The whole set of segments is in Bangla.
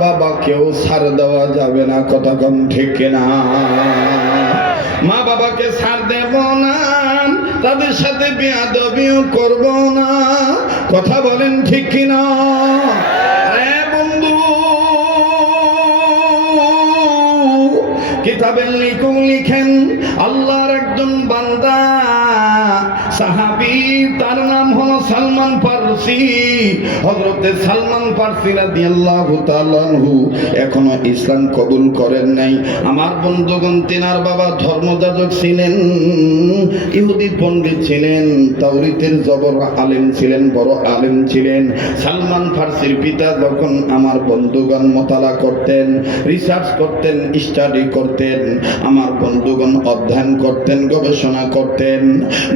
বাবাকেও ছাড় দেওয়া যাবে না, কথা কম ঠিক না? মা বাবাকে ছাড় দেব না, তাদের সাথে বেয়াদবিও করব না, কথা বলেন ঠিক কিনা? বন্ধু, কিতাবে লিখেন আল্লাহর একজন বান্দা সাহাবী, তার নাম হলো সালমান ফারসি। হযরতে সালমান ফারসি রাদিয়াল্লাহু তাআলা আনহু এখনো ইসলাম কবুল করেন নাই। আমার বন্ধুগণ, তেনার বাবা ধর্মযাজক ছিলেন, ইহুদি পণ্ডিত ছিলেন, তাওরীতের জবর আলেম ছিলেন, বড় আলেম ছিলেন। সালমান ফারসির পিতা যখন আমার বন্ধুগণ মোতালা করতেন, রিসার্চ করতেন, স্টাডি করতেন, আমার বন্ধুগণ অধ্যয়ন করতেন, গবেষণা করতেন,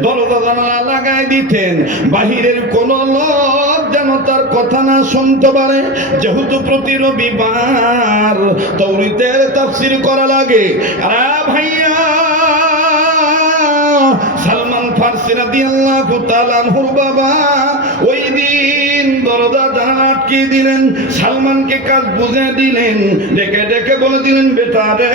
দরজা জানালা লাগাই দিতেন, বাহিরের কোন লোক যেন তার কথা না শুনতে পারে। যেহেতু প্রতি রবিবার তাওরীতের তাফসীর করা লাগে, আরে ভাইয়া, সালমান ফারসি রাদিয়াল্লাহু তাআলা আনহুর বাবা ওই দিন দরজা জানালা আটকে দিলেন। সালমানকে কাজ বুঝে দিলেন, ডেকে ডেকে বলে দিলেন, বেটা রে,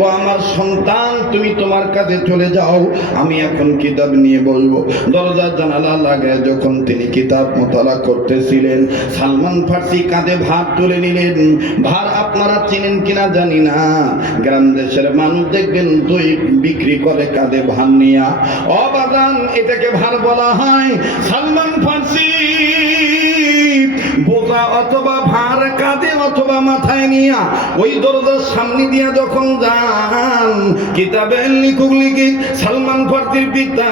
ও আমার সন্তান, তুমি তোমার কাজে চলে যাও, আমি এখন কিতাব নিয়ে বলবো। দরজা জানালা লাগায় যখন তিনি কিতাব মোতালা করতেছিলেন, সালমান ফারসি কাঁধে ভার তুলে নিলেন। ভার আপনারা চিনেন কিনা জানি না, গ্রাম দেশের মানুষ দেখবেন দই বিক্রি করে কাঁধে ভার নিয়া। অবাদান, এটাকে ভার বলা হয়। সালমান ফারসি বোঝা অথবা ভার কাঁধে অথবা মাথায় নিয়া ওই দরজার সামনে দিয়া যখন যান, কিতাবে লিখি সালমান ফারসির পিতা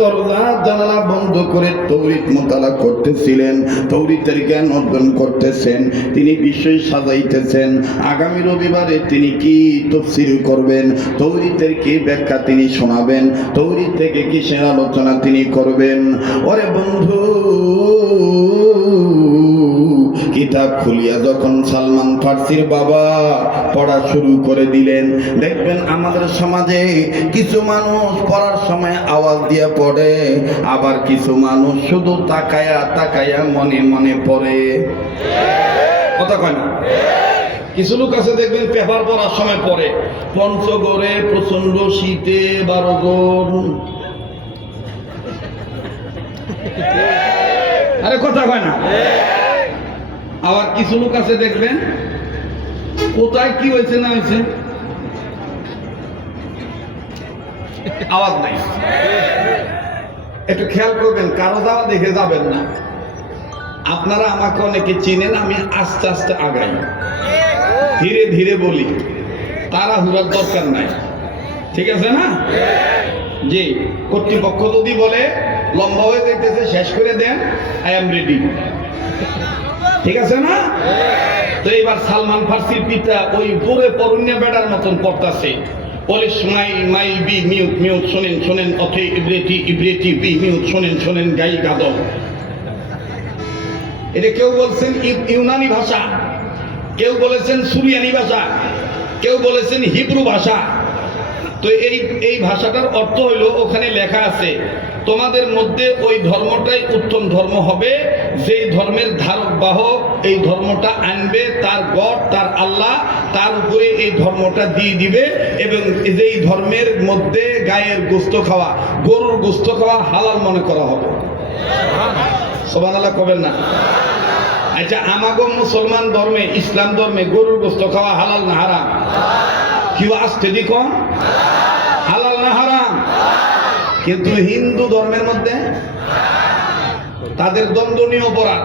দরজা জানালা বন্ধ করে তাওরীত মোতালা করতেছিলেন, তাওরীতের জ্ঞান অর্জন করতেছেন, তিনি বিষয় সাজাইতেছেন। আগামী রবিবারে তিনি কি তাফসীর করবেন, তাওরীতের কি ব্যাখ্যা তিনি শোনাবেন, তাওরীত থেকে কিসের আলোচনা তিনি করবেন। ওরে বন্ধু, কিতাব খুলিয়া যখন সালমান ফারসির বাবা পড়া শুরু করে দিলেন, দেখবেন আমাদের সমাজে কিছু মানুষ পড়ার সময় আওয়াজ দিয়ে পড়ে, আবার কিছু মানুষ শুধু তাকায়া তাকায়া মনে মনে পড়ে, কথা কয় না? কিছু লোক আছে দেখবেন পেপার পড়ার সময় পড়ে, পঞ্চগড়ে প্রচন্ড শীতে 12 জন, আরে কথা কয় না? আবার কিছু লোক আছে দেখবেন কোথায় কি হয়েছে না হয়েছে আওয়াজ নাই। একটু খেয়াল করবেন, কারো যাওয়া দেখে যাবেন না। আপনারা আমাকে অনেকে চিনেন, আমি আস্তে আস্তে আগাই, ধীরে ধীরে বলি, তাড়াহুড়ার দরকার নাই, ঠিক আছে না? জি, কর্তৃপক্ষ যদি বলে লম্বা হয়ে যাইতেছে, শেষ করে দেন, আই এম রেডি, ঠিক আছে না? তো এবার সালমান ফারসির পিতা ওই জোরে পরুণ্য বেড়ার মতন পড়তাছে, বলে মাই বি মিউট মিউট, শোনেন শোনেন, অথে ইব্রেটি ইব্রেটি বি মিউট, শোনেন শোনেন, গাই গাদব। এটা কেউ বলছেন ইউনানি ভাষা, কেউ বলেছেন সুরিয়ানি ভাষা, কেউ বলেছেন হিব্রু ভাষা। তো এই ভাষাটার অর্থ হইল, ওখানে লেখা আছে তোমাদের মধ্যে ওই ধর্মটাই উত্তম ধর্ম হবে, যেই ধর্মের ধারক বাহক এই ধর্মটা আনবে, তার গড, তার আল্লাহ তার উপরে এই ধর্মটা দিয়ে দিবে, এবং যেই ধর্মের মধ্যে গায়ের গোশত খাওয়া, গরুর গোশত খাওয়া হালাল মনে করা হবে। সুবহানাল্লাহ কবেন না? আচ্ছা, আমাগো মুসলমান ধর্মে, ইসলাম ধর্মে গরুর গোশত খাওয়া হালাল না হারাম? কেউ আসতে দেখুন, হালাল না হারাম? কিন্তু হিন্দু ধর্মের মধ্যে তাদের দণ্ডনীয় অপরাধ।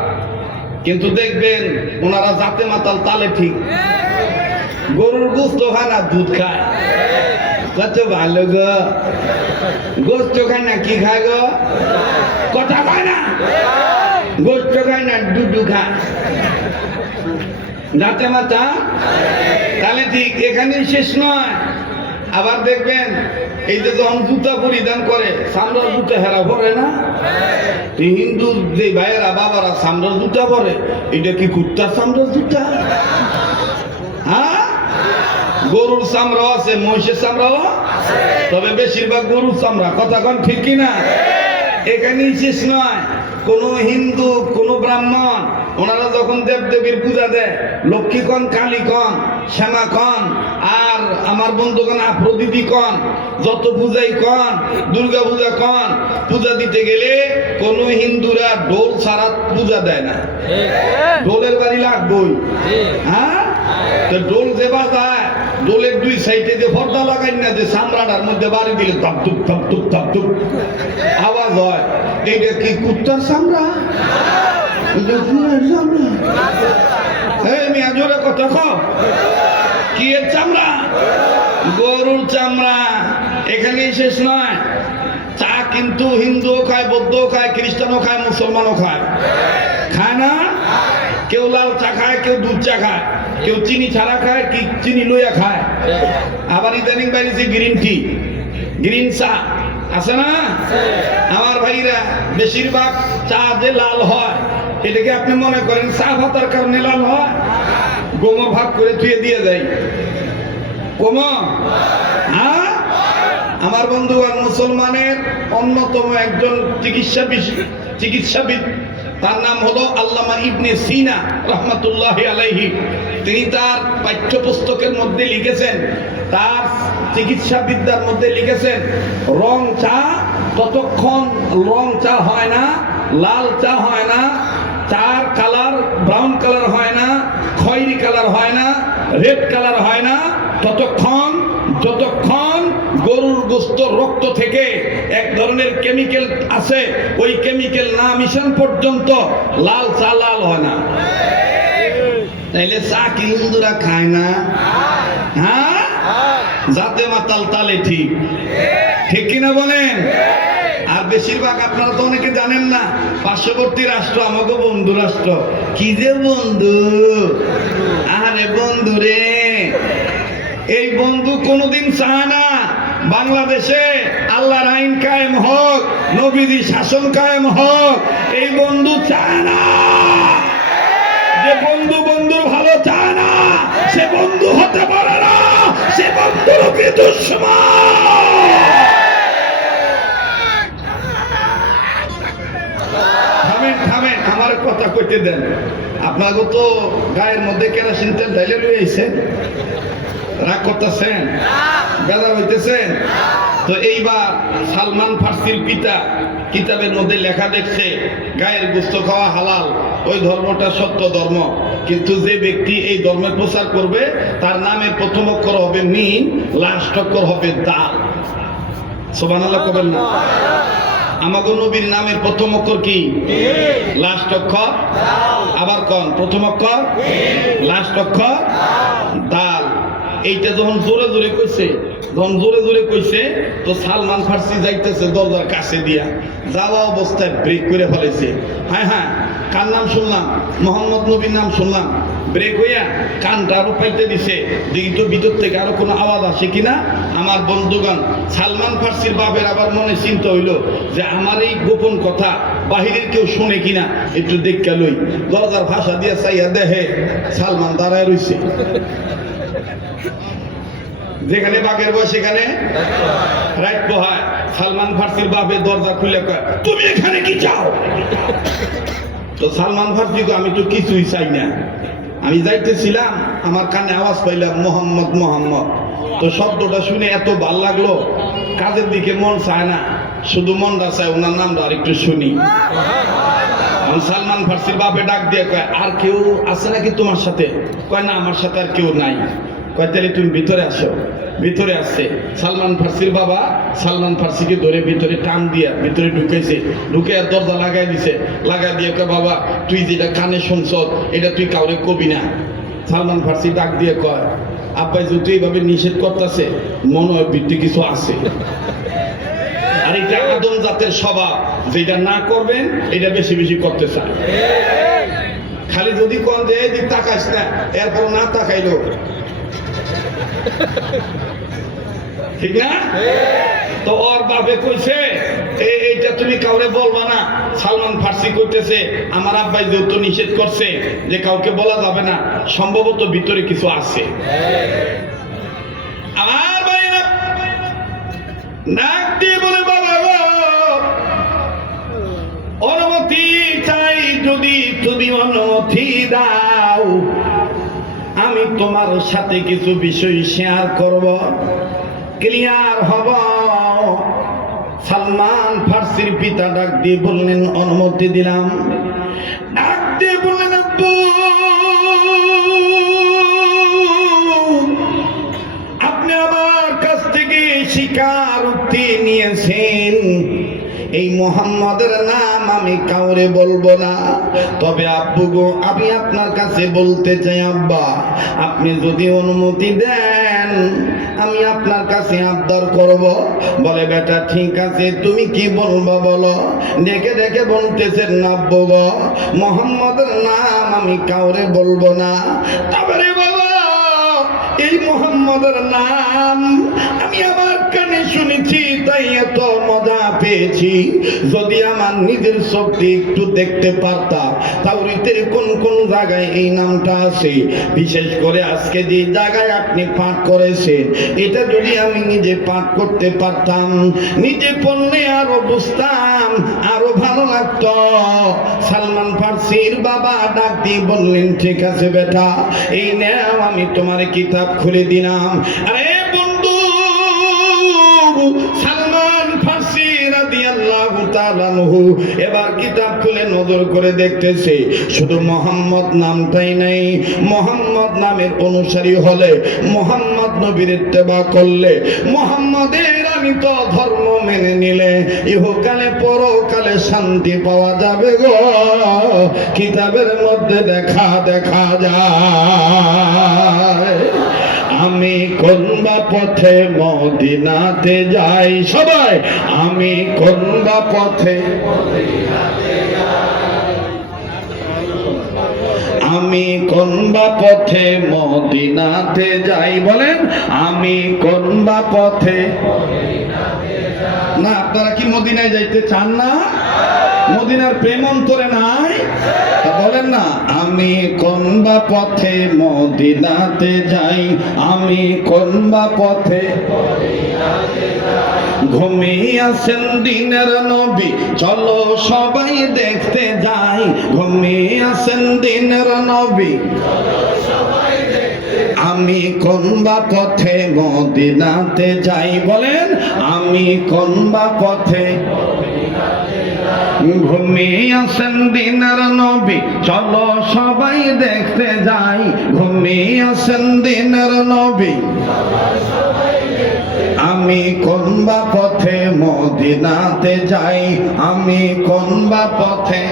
কিন্তু দেখবেন ওনারা জাতে মাতাল, তালে ঠিক, গরুর গোশত খায় না, দুধ খায়। কত ভালো গো, গোশত খায় না, কি খায় গো? কথা খায় না, গোশত খায় না, দুধ খায়, জাতে মাতা তালে ঠিক। এখানেই শেষ নয়, আবার দেখবেন এই যে যখন জুতা পরিধান করে, চামড়ার জুতা হেরা পরে না? হিন্দু যে ভাইয়েরা বাবারা চামড়ার জুতা পরে, এটা কি কুত্তার চামড়ার জুতা? হ্যাঁ, গরুর চামড়াও আছে, মহিষের চামড়াও, তবে বেশিরভাগ গরুর চামড়া, কথা কোন ঠিক কিনা? এখানেই শেষ নয়, কোন হিন্দু, কোন ব্রাহ্মণ ওনারা যখন দেবদেবীর পূজা দেয়, লক্ষ্মী কন, কালী কন, শ্যামা কন, আর আমার বন্ধুগণ আফ্রোদিদি কন, যত পূজাই কন, দুর্গা পূজা কন, পূজা দিতে গেলে কোন হিন্দুরা ঢোল ছাড়া পূজা দেয় না। ঢোলের বাড়ি লাগবই। হ্যাঁ, তো ঢোল যে বাজায়, ঢোলের দুই সাইডে যে পর্দা লাগাই না, যে চামড়াটার মধ্যে বাড়ি দিলে ধপ ধুপ ধপ ধুপ ধপ ধুপ আওয়াজ হয়, এইটা কি কুত্তার চামড়া? এই মিয়া জোরে কথা কও, কি এর চামড়া? গরুর চামড়া। এখানেই শেষ নয়, চা কিন্তু হিন্দুও খায়, বৌদ্ধও খায়, খ্রিস্টানও খায়, মুসলমানও খায়। খায় না? কেউ লাল চা খায়, কেউ দুধ চা খায়, কেউ চিনি ছাড়া খায়, কি চিনি লইয়া খায়। আবার ইদানিং বাইরেছে গ্রিন টি, গ্রিন চা আছে না? আমার ভাইরা, বেশিরভাগ চা যে লাল হয়, এটাকে আপনি মনে করেন চা পাতার কারণে লাল হয়? গোমর ভাগ করে ধুয়ে দিয়ে যায়। হ্যাঁ, আমার বন্ধুগণ, মুসলমানের অন্যতম একজন চিকিৎসাবিদ, তার নাম হলো আল্লামা ইবনে সিনা রহমাতুল্লাহি আলাইহি। তিনি তার পাঠ্যপুস্তকের মধ্যে লিখেছেন, তার চিকিৎসা বিদ্যার মধ্যে লিখেছেন, রং চা ততক্ষণ রং চা হয় না, লাল চা হয় না, চার কালার ব্রাউন কালার হয় না, খয়েরি কালার হয় না, রেড কালার হয় না, যতক্ষণ গরুর গোশত রক্ত থেকে এক ধরনের কেমিক্যাল আছে, ওই কেমিক্যাল না মিশন পর্যন্ত লাল চা লাল হয় না। তাইলে চা কি হিন্দুরা খায় না? হ্যাঁ, যাতে মাতাল তালে ঠিক, ঠিক কিনা বলেন? আর বেশিরভাগ আপনারা তো অনেকে জানেন না, পার্শ্ববর্তী রাষ্ট্র আমাকে বন্ধু রাষ্ট্র। কি যে বন্ধু, আরে বন্ধু রে, এই বন্ধু কোনোদিন চায় না বাংলাদেশে আল্লাহর আইন কায়েম হোক, নবীজি শাসন কায়েম হোক। এই বন্ধু চায় না। যে বন্ধু বন্ধুর ভালো চায় না, সে বন্ধু হতে পারে না, সে বন্ধুর কি দুশমন। থামেন, আমার কথা কইতে দেন। আপনাকে তো গায়ের মধ্যে কেরোসিন তেল ঢাইলে লইছেন, রাগ করতেছেন, বেজার হইতেছেন। তো এইবার সালমান ফার্সির পিতা কিতাবের মধ্যে লেখা দেখছে গায়ের গোশত খাওয়া হালাল, ওই ধর্মটা সত্য ধর্ম। কিন্তু যে ব্যক্তি এই ধর্মের প্রচার করবে, তার নামের প্রথম অক্ষর হবে মিম, লাস্ট অক্ষর হবে দাল। সুবহানাল্লাহ কবেন না? আমাগো নবীর নামের প্রথম অক্ষর কি? লাস্ট অক্ষর। আবার কোন? প্রথম অক্ষর, লাস্ট অক্ষর দাল। এইটা যখন জোরে জোরে কইছে, তো সালমান ফার্সি যাইতেছে দরজার কাছে দিয়া, যাওয়া অবস্থায় ব্রেক করে ফেলেছে। হ্যাঁ, কার নাম শুনলাম? মোহাম্মদ নবীর নাম শুনলাম। ব্রেক হইয়া কানটা আরো পাইতে দিছে, দেখি তো ভিতর থেকে আরো কোনো আওয়াজ আসে কিনা। আমার বন্ধুগণ, সালমান ফার্সির বাপের আবার মনে চিন্তা হইলো যে আমার এই গোপন কথা বাহিরের কেউ শুনে কিনা, একটু দেখা লই। দরজার ভাষা দিয়া চাইয়া দেখে সালমান দাঁড়ায় রইছে। যেখানে বাঘের বয় সেখানে রাইট পোহায়। সালমান ফার্সির বাপের দরজা খুলে কয়, তুমি এখানে কি চাও? তো সালমান ফার্সি কয়, আমি তো কিছুই চাই না, আমি যাইতেছিলাম, আমার কানে আওয়াজ পাইলাম মোহাম্মদ। তো শব্দটা শুনে এত ভাল লাগলো, কাজের দিকে মন চায় না, শুধু মনটা চায় ওনার নামটা আর একটু শুনি। সালমান ফার্সির বাপে ডাক দিয়ে কয়, আর কেউ আছে নাকি তোমার সাথে? কয়, না, আমার সাথে আর কেউ নাই। কয়, তাহলে তুমি ভিতরে আসো। ভিতরে আসছে সালমান ফার্সির বাবা, সালমান ফার্সিকে ধরে ভিতরে টান দিয়া ভিতরে ঢুকেছে, ঢুকে আর দরজা লাগাই দিছে। লাগাই দিয়ে কয়, বাবা, তুই যেটা কানে শুনছ এটা তুই কাউরে কবি না। সালমান ফার্সি ডাক দিয়ে কয়, আব্বাই যদি এইভাবে নিষেধ করতেছে, মনে হয় ভিত্তি কিছু আছে। আর এটা আদম জাতের স্বভাব, যেটা না করবেন এটা বেশি বেশি করতে চায়। খালি যদি কোন যে এদিক তাকাইস না, এরপর না তাকাইলো, ঠিক না? তো ওর বাপে কইছে, এইটা তুমি কাউরে বলবা না। সালমান ফার্সি কইতেছে, আমার আব্বাই যেহেতু নিষেধ করছে যে কাউকে বলা যাবে না, সম্ভবত ভিতরে কিছু আছে। আমার ভাইরা নাক দিয়ে বলে, বাবা গো, অনুমতি চাই যদি তুমি অনুমতি দাও, আমি তোমার সাথে কিছু বিষয় শেয়ার করব, ক্লিয়ার হব। সালমান ফার্সির পিতা ডাক দিয়ে বললেন, অনুমতি দিলাম। ডাক দিয়ে বললেন, আব্বু আপনি আমার কাছ থেকে স্বীকারোক্তি নিয়েছেন, এই মুহাম্মদের নাম আমি কাউরে বলবো না। তবে আব্বু গো, আমি আপনার কাছে বলতে চাই, আব্বা আপনি যদি অনুমতি দেন আমি আপনার কাছে আবদার করব। বলে, বেটা ঠিক আছে, তুমি কি বলবো বলো। ডেকে ডেকে বলতেছেন, আব্বু গো মুহাম্মদের নাম আমি কাউরে বলবো না, তবে রে বাবা এই মুহাম্মদের নাম আমি আমার কানে শুনেছি, তাই এত মজা পেয়েছি। যদি আমার নিজের চোখে একটু দেখতে পারতাম তাওরাতের কোন কোন জায়গায় এই নামটা আছে, বিশেষ করে আজকে যে জায়গায় আপনি পাঠ করেছেন, এটা যদি আমি নিজে পাঠ করতে পারতাম, নিজে পড়লে আরো বুঝতাম, আরো ভালো লাগতো। সালমান ফার্সির বাবা ডাক দিয়ে বললেন, ঠিক আছে বেটা, এই নাও আমি তোমার কিতাব খুলে দিলাম। আরে বন্ধু, সালমান ফার্সি রাদিয়াল্লাহু তাআলা আনহু এবার কিতাব খুলে নজর করে দেখতেছে, শুধু মোহাম্মদ নামটাই নাই। মোহাম্মদ নামের অনুসারী হলে, মোহাম্মদ নবীর ইত্তেবা করলে, মোহাম্মদের আনিত ধর্ম মেনে নিলে ইহকালে পরকালে শান্তি পাওয়া যাবে গো। কিতাবের মধ্যে দেখা যায়, আমি কোন বা পথে মদিনাতে যাই, সবাই আমি কোন বা পথে, আমি কোন বা পথে মদিনাতে যাই। বলেন, আমি কোন বা পথে। না, আপনারা কি মদিনায় যাইতে চান না? মদিনার প্রেম অন্তরে নাই? বলেন না, আমি কোন বা পথে মদিনাতে যাই, আমি কোন বা পথে। ঘুমিয়ে আছেন দিনের নবী, চলো সবাই দেখতে যাই। ঘুমিয়ে আছেন দিনের নবী, আমি কোন বা পথে মদিনাতে যাই। বলেন, আমি কোন বা পথে। ঘুমিয়ে আছেন দিনের নবী, চলো সবাই দেখতে যাই। ঘুমিয়ে আছেন দিনের নবী, আমি কোন বা পথে মদিনাতে যাই, আমি কোন বা পথে।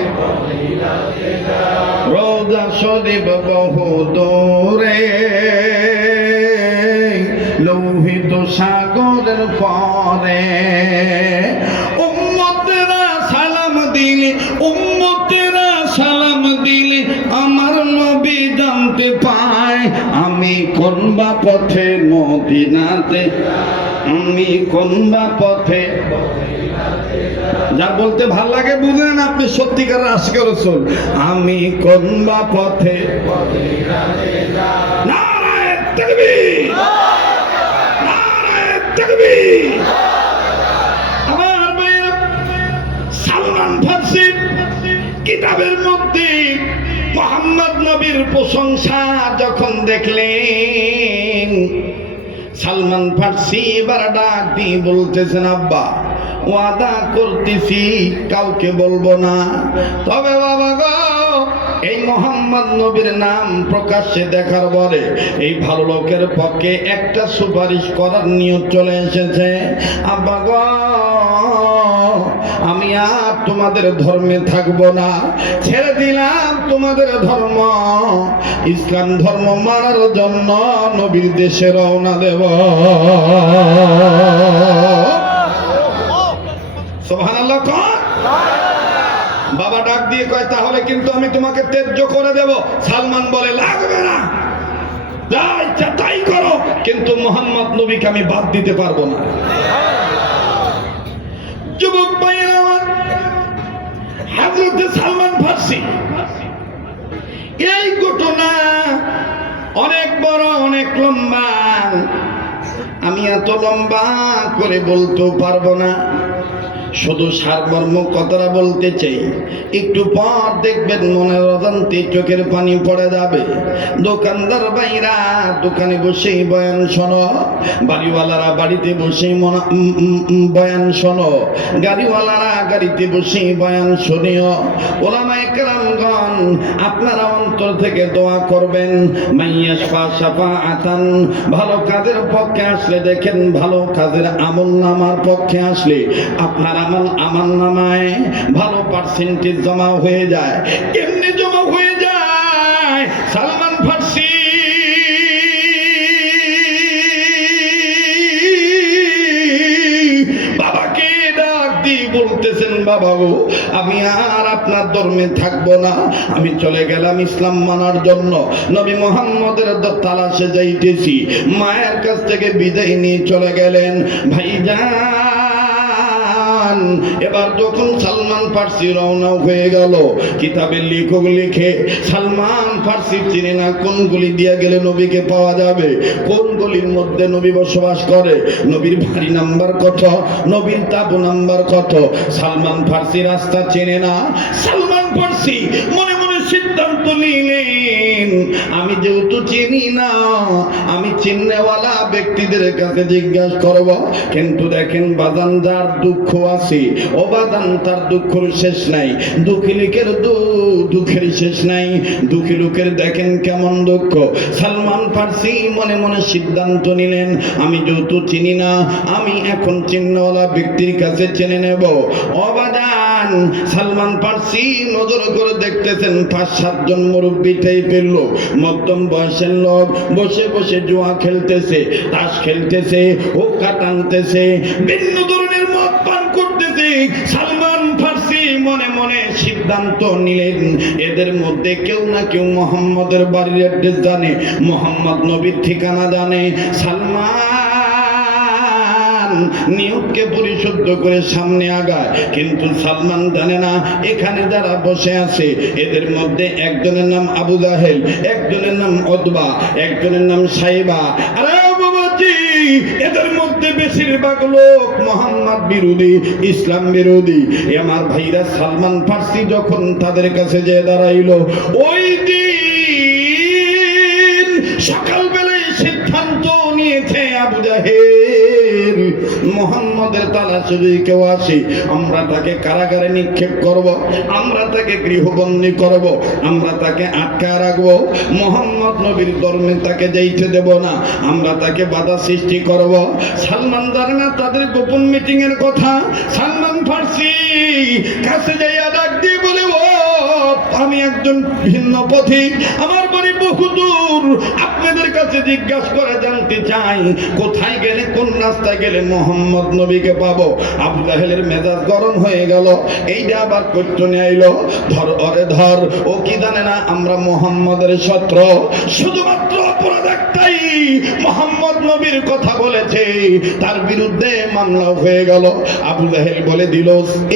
রওজা শরীফ বহু দূরে, লোহিত সাগরের পরে, উম্মতেরা সালাম দিলে, উম্মতেরা সালাম দিলে আমার নবী জানতে পায় আমি কোন বা পথে মদিনাতে, আমি কোন বা পথে। যা বলতে ভাল লাগে বুঝলেন আপনি সত্যিকার আশিকে রাসূল। আমি কোন বা পথে। নারায়ে তাকবীর, নারায়ে তাকবীর। আমার ভাইরা, সালমান ফার্সি কিতাবের মধ্যে মুহাম্মদ নবীর প্রশংসা যখন দেখলেন, সালমান ফার্সি এবার ডাক দিয়ে বলতেছেন, আব্বা ওয়াদা করতেছি কাউকে বলবো না, তবে বাবা গো এই মুহাম্মদ নবীর নাম প্রকাশ্যে দেখার পরে এই ভালো লোকের পক্ষে একটা সুপারিশ করার নিয়ত চলে এসেছে। আব্বা গো, আমি আর তোমাদের ধর্মে থাকবো না, ছেড়ে দিলাম তোমাদের ধর্ম, ইসলাম ধর্ম মানার জন্য নবীর দেশে রওনা দেব। সুবহানাল্লাহ। বাবা ডাক দিয়ে কয়, তাহলে কিন্তু আমি তোমাকে ত্যায্য করে দেব। সালমান বলে, লাগবে না, যা ইচ্ছা তাই করো, কিন্তু মুহাম্মদ নবীকে আমি বাদ দিতে পারবো না। যুবক ভাইয়েরা আমার, হযরত সালমান ফার্সি এই ঘটনা অনেক বড়, অনেক লম্বা, আমি এত লম্বা করে বলতেও পারবো না। শুধু সারমর্ম কথাটা বলতে চাই, একটু পর দেখবেন মনের অজান্তে চোখের পানি পড়ে যাবে। দোকানদার ভাইরা দোকানে বসেই বয়ান শোনো, বাড়িওয়ালারা বাড়িতে বসেই বয়ান শোনো, গাড়িওয়ালারা গাড়িতে বসেই বয়ান শুনিও। ওলামায়ে কেরামগণ আপনারা অন্তর থেকে দোয়া করবেন, মাইয়াশফা শাফাআতান, ভালো কাজের পক্ষে আসলে দেখেন, ভালো কাজের আমলনামার পক্ষে আসলে আপনার আমলনামায় ভালো পার্সেন্টেজ জমা হয়ে যায়। কেমনে জমা হয়ে যায়? সালমান ফার্সি বাবাকে ডাক দিয়ে বলতেছেন, বাবা গো, আমি আর আপনার ধর্মে থাকবো না, আমি চলে গেলাম ইসলাম মানার জন্য, নবী মুহাম্মদের তালাশে যাইতেছি। মায়ের কাছ থেকে বিদায় নিয়ে চলে গেলেন। ভাইজান, এবার যখন সালমান ফার্সি রওনা হয়ে গেল, কিতাবের লেখক লিখে সালমান ফার্সি চিনে না কোন গলি দিয়ে গেলে নবীকে পাওয়া যাবে, কোন গলির মধ্যে নবী বসবাস করে, নবীর বাড়ি নাম্বার কত, নবীর তাবু নাম্বার কত। সালমান ফার্সি রাস্তা চেনে না। সালমান ফার্সি মনে মনে সিদ্ধান্ত নিলেন, আমি যেহেতু চিনি না, আমি চিননেওয়ালা ব্যক্তিদের কাছে জিজ্ঞাসা করব। কিন্তু দেখেন বাজান, যার দুঃখ আছে ও বাজান, তার দুঃখের শেষ নাই, দুঃখী লোকের দুঃখের শেষ নাই। দুঃখী লোকের দেখেন কেমন দুঃখ। সালমান ফার্সি মনে মনে সিদ্ধান্ত নিলেন, আমি যেহেতু চিনি না, আমি এখন চিহ্নওয়ালা ব্যক্তির কাছে চেনে নেব। ও বাজান, সালমান ফার্সি নজর করে দেখতেছেন 5-7 জন মুরব্বী টাইপের লোক, মধ্যম বয়সের লোক, বসে বসে জুয়া খেলতেছে, তাস খেলতেছে, হুক্কা টানতেছে, ভিন্ন ধরনের মদ পান করতেছে। সালমান ফার্সি মনে মনে সিদ্ধান্ত নিলেন, এদের মধ্যে কেউ না কেউ মুহাম্মদের বাড়ির অ্যাড্রেস জানে, মুহাম্মদ নবীর ঠিকানা জানে। সালমান নিয়োগকে পরিশুদ্ধ করে সামনে আগায়, কিন্তু সালমান জানে না এখানে যারা বসে আছে এদের মধ্যে একজনের নাম আবু জাহেল, একজনের নাম উতবা, একজনের নাম সাইবা। আরে বাবাজি, এদের মধ্যে বেশিরভাগ লোক মুহাম্মদ বিরোধী, ইসলাম বিরোধী। আমার ভাইরা, সালমান ফার্সি যখন তাদের কাছে যেয়ে দাঁড়াইলো, ওই দিন সকালবেলায় সিদ্ধান্ত নিয়েছে আবু জাহেল, মুহাম্মদের তালাশে যদি কেউ আসে আমরা তাকে কারাগারে নিক্ষেপ করব, আমরা তাকে গৃহবন্দী করব, আমরা তাকে আটকায় রাখবো, মুহাম্মদ নবীর ধর্মে তাকে যাইতে দেব না, আমরা তাকে বাধা সৃষ্টি করব। সালমান জানে না তাদের গোপন মিটিং এর কথা। সালমান ফার্সি কাছে যাইয়া ডাক দিয়ে বলে, ও আমি একজন ভিন্ন পথিক, আমার বাড়ি বহুদূর, আপনাদের কাছে জিজ্ঞাসা করে জানতে চাই কোথায় গেলে, কোন রাস্তায় গেলে মুহাম্মদ নবীকে পাবো। আবু জাহেলের মেজাজ গরম হয়ে গেল, এইটা আবার করতে নিয়ে আইলো, ধর ওরে ধর। ও কি জানে না আমরা মুহাম্মদের শত্রু, শুধুমাত্র অপরাধ একটাই, মুহাম্মদ নবীর কথা বলেছে, তার বিরুদ্ধে মামলা হয়ে গেল। আবু জাহেল বলে দিল,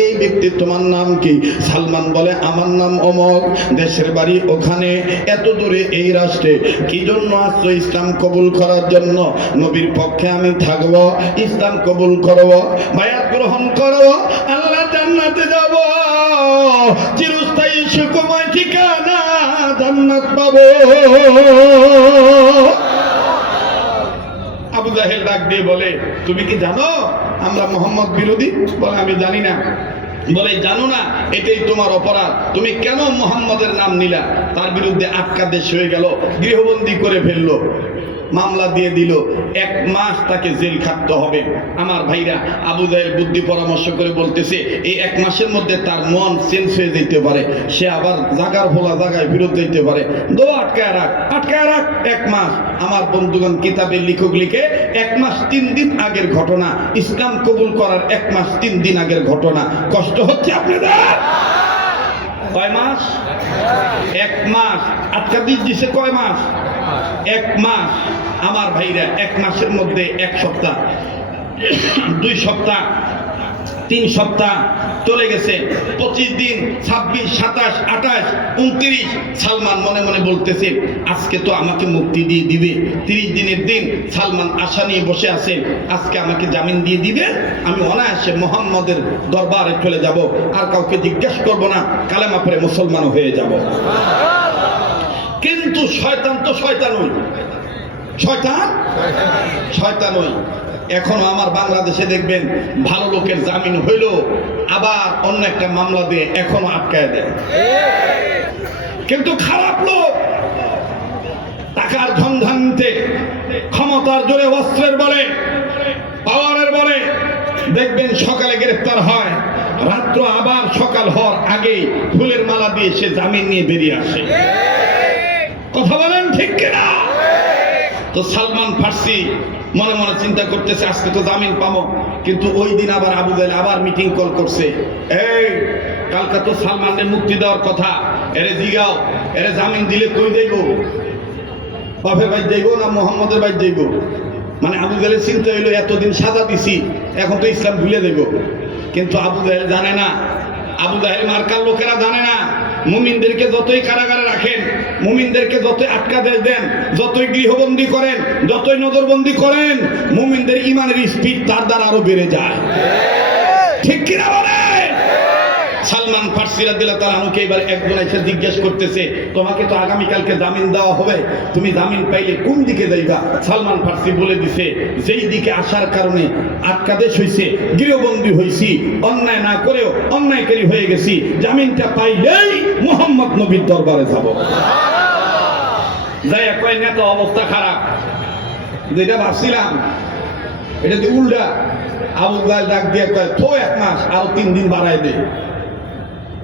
এই ব্যক্তি তোমার নাম কি? সালমান বলে, আমার নাম অমর, দেশের বাড়ি ওখানে, এত দূরে এই রাষ্ট্রে, কি জন্য আসছো? ইসলাম কবুল করার জন্য। নবীর পক্ষে আমি থাকবো, ইসলাম কবুল করব, বায়াত গ্রহণ করব, আল্লাহ জান্নাতে যাব, চিরস্থায়ী সুখময় ঠিকানা জান্নাত পাবো। আবু জাহেল ডাক দিয়ে বলে, তুমি কি জানো আমরা মুহাম্মদ বিরোধী? বলে, আমি জানি না। বলে, জানো না, এটাই তোমার অপরাধ, তুমি কেন মুহাম্মদের নাম নিলা? তার বিরুদ্ধে আটকাদেশ হয়ে গেল, গৃহবন্দী করে ফেললো, মামলা দিয়ে দিল, 1 মাস তাকে জেল খাটতে হবে। আমার ভাইরা, আবু জাহেল বুদ্ধি পরামর্শ করে বলতেছে, এই 1 মাসের মধ্যে তার মন চেঞ্জ হয়ে যেতে পারে, সে আবার জাগার ভোলা জায়গায় ফেরত যেতে পারে, আটকায় রাখ 1 মাস। আমার বন্ধুগণ, কিতাবের লেখক লিখে 1 মাস 3 দিন আগের ঘটনা, ইসলাম কবুল করার 1 মাস 3 দিন আগের ঘটনা। কষ্ট হচ্ছে আপনাদের? কয় মাস? 1 মাস। আটকা দিচ্ছে কয় মাস? 1 মাস। আমার ভাইরা, 1 মাসের মধ্যে 1 সপ্তাহ, 2 সপ্তাহ, 3 সপ্তাহ চলে গেছে, 25 দিন, 26, 27, 28, 29। সালমান মনে মনে বলতেছে আজকে তো আমাকে মুক্তি দিয়ে দিবে। 30 দিনের দিন সালমান আশা নিয়ে বসে আছে, আজকে আমাকে জামিন দিয়ে দিবে, আমি অনায়াসে মুহাম্মদের দরবারে চলে যাব, আর কাউকে জিজ্ঞেস করব না, কালেমা পড়ে মুসলমান হয়ে যাব। কিন্তু শয়তান তো শয়তানই, শয়তানই। এখনো আমার বাংলাদেশে দেখবেন ভালো লোকের জামিন হইল, আবার অন্য একটা মামলা দিয়ে এখনো আটকায় দেয়। কিন্তু খারাপ লোক টাকার ধনধান্যে, ক্ষমতার জোরে, অস্ত্রের বলে, পাওয়ারের বলে দেখবেন সকালে গ্রেফতার হয়, রাত্র আবার সকাল হওয়ার আগেই ফুলের মালা দিয়ে সে জামিন নিয়ে বেরিয়ে আসে। কথা বলেন ঠিক কিনা? তো সালমান ফার্সি মনে মনে চিন্তা করতেছে আজকে তো জামিন পাবো, কিন্তু ওই দিন আবার আবু জাহেল আবার মিটিং কল করছে, এই কালকে তো সালমানের মুক্তি দেওয়ার কথা, এরে জিগাও, এরে জামিন দিলে কই দেব, বাপের বাড়ি যাইব না মোহাম্মদের বাড়ি যাইব। মানে আবু জাহেলের চিন্তা হইলো এতদিন সাজা দিছি, এখন তো ইসলাম ভুলে দেব। কিন্তু আবু জাহেল জানে না, আবু জাহেল মার্কার লোকেরা জানে না, মুমিনদেরকে যতই কারাগারে রাখেন, মুমিনদেরকে যতই আটকা দেন, যতই গৃহবন্দী করেন, যতই নজরবন্দি করেন, মুমিনদের ইমানের স্পিড তার দ্বারা আরো বেড়ে যায়। ঠিক কিনা বলে? সালমান ফার্সি রাদিয়াল্লাহু তাআলা আনহুকে এবার একজন এসে জিজ্ঞেস করতেছে, তোমাকে তো আগামীকালকে জামিন দেওয়া হবে, তুমি জামিন পাইলে কোন দিকে যাইবা? সালমান ফার্সি বলে দিছে, যেই দিকে আসার কারণে আটকাদেশ হইছে, গৃহবন্দী হইছি, অন্যায় না করেও অন্যায়কারী হয়ে গেছি, জামিনটা পাইলেই মুহাম্মদ নবীর দরবারে যাব। যাই কয় না তো অবস্থা খারাপ, যেটা ভাবছিলাম এটা যে উল্টা। আবু জাহেল ডাক দিয়ে কয়, তো 1 মাস আরো 3 দিন বাড়ায় দে,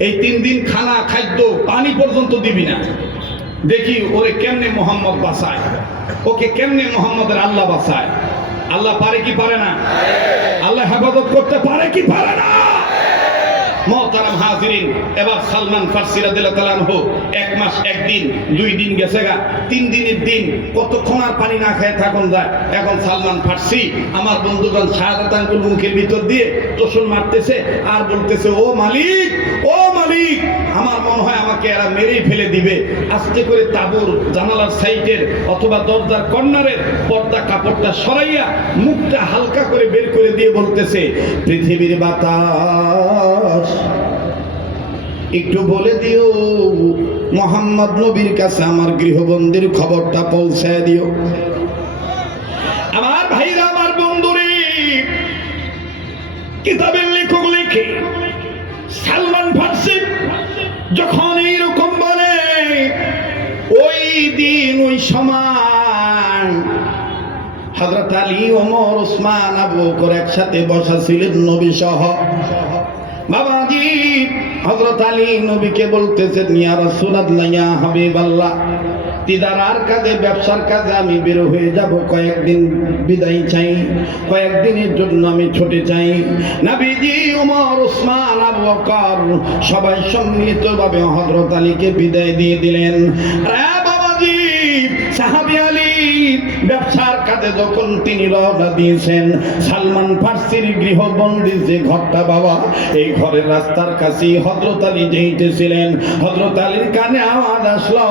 এই 3 দিন খানা খাদ্য পানি পর্যন্ত দিবি না, দেখি ওরে কেমনে মোহাম্মদ বাঁচায়, ওকে কেমনে মোহাম্মদের আল্লাহ বাঁচায়। আল্লাহ পারে কি পারে না? আল্লাহ হেফাজত করতে পারে কি পারে না? মুহতারাম হাজিরিন, এবার সালমান ফার্সি রাদিয়াল্লাহু তাআলা আনহু 1 মাস 1 দিন 2 দিন গেছে গা, 3 দিনের দিন কতক্ষণ আর পানি না খেয়ে থাকুন যায়। এখন সালমান ফার্সি আমার বন্ধুগণ শাহাদাত আঙ্গুল মুখের ভিতর দিয়ে তোষণ মারতেছে আর বলতেছে, ও মালিক, ও মালিক, আমার মনে হয় আমাকে এরা মেরেই ফেলে দিবে। আস্তে করে তাবুর জানালার সাইডের অথবা দরজার কর্নারের পর্দা কাপড়টা সরাইয়া মুখটা হালকা করে বের করে দিয়ে বলতেছে, পৃথিবীর বাতাস একটু বলে দিও মোহাম্মদ নবীর কাছে আমার গৃহবন্দীর খবরটা পৌঁছায় দিও। আমার ভাইরা, আমার বন্ধুরে, কিতাবের লেখক লেখে সালমান ফার্সি যখন এইরকম বলে, ওই দিন ওই সময় হযরত আলী, ওমর, ওসমান, আবু বকর একসাথে বসা ছিলেন নবী সহ। বাবাজি হযরত আলী নবীকে বলতেছেন, ইয়া রাসূলুল্লাহ, ইয়া হাবিবাল্লাহ, তিদারার কাজে, ব্যবসার কাজে আমি বের হয়ে যাব, কয়েকদিন বিদায় চাই, কয়েকদিনের জন্য আমি ছুটি চাই। নবীজি ওমর, ওসমান, আবু বকর সবাই সম্মিলিতভাবে হযরত আলীকে বিদায় দিয়ে দিলেন। বাবাজি সাহাবী আলী ব্যবসার কাজে যখন তিনি রওনা দিয়েছেন, সালমান ফার্সির গৃহবন্দী যে ঘরটা বাবা, এই ঘরের রাস্তার কাছেই হযরত আলী যাইতেছিলেন। হযরত আলীর কানে আওয়াজ আসলো,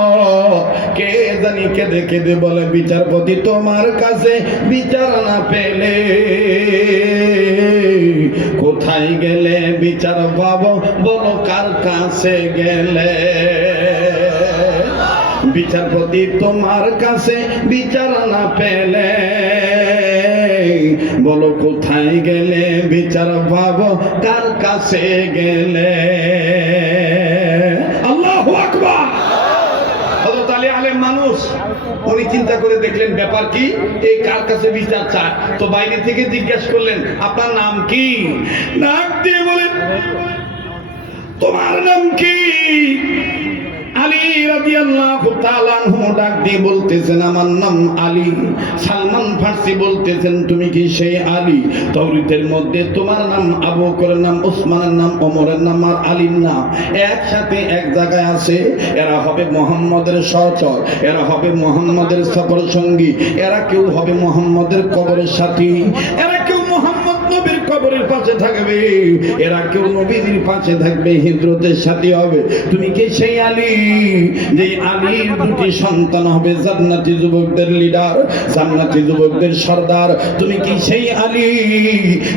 কে জানি কেঁদে কেঁদে বলে, বিচারপতি তোমার কাছে বিচার না পেলে কোথায় গেলে বিচার পাবো, বলো কার কাছে গেলে? বিচারপতি তোমার কাছে বিচার না পেলে বলো কোথায় গেলে বিচার পাবো, কার কাছে গেলে? আল্লাহু আকবার। হযরত আলী আলেম মানুষ, উনি চিন্তা করে দেখলেন ব্যাপার কি, এই কার কাছে বিচার চায়। তো বাইরে থেকে জিজ্ঞেস করলেন, আপনার নাম কি? নাম দিয়ে বলেন, তোমার নাম কি? আলী রাদিয়াল্লাহু তাআলা আনহু ডাক দিয়ে বলতেছেন, আমার নাম আলী। সালমান ফার্সি বলতেছেন, তুমি কি সেই আলী? তাওরাতের মধ্যে তোমার নাম আবু বকরের নাম, ওসমানের নাম, ওমরের নাম আর আলীর নাম একসাথে এক জায়গায় আছে। এরা হবে মুহাম্মদের সহচর, এরা হবে মুহাম্মদের সফর সঙ্গী, এরা কেউ হবে মুহাম্মদের কবরের সাথী, এরা কেউ মুহাম্মদ নবীর কবরের পাশে থাকবে, এরা কেউ নবীজির পাশে থাকবে, হিজরতের সাথী হবে। তুমি কি সেই আলী, যে আলীর দুটি সন্তান হবে জান্নাতি যুবকদের লিডার, জান্নাতি যুবকদের সর্দার? তুমি কি সেই আলী,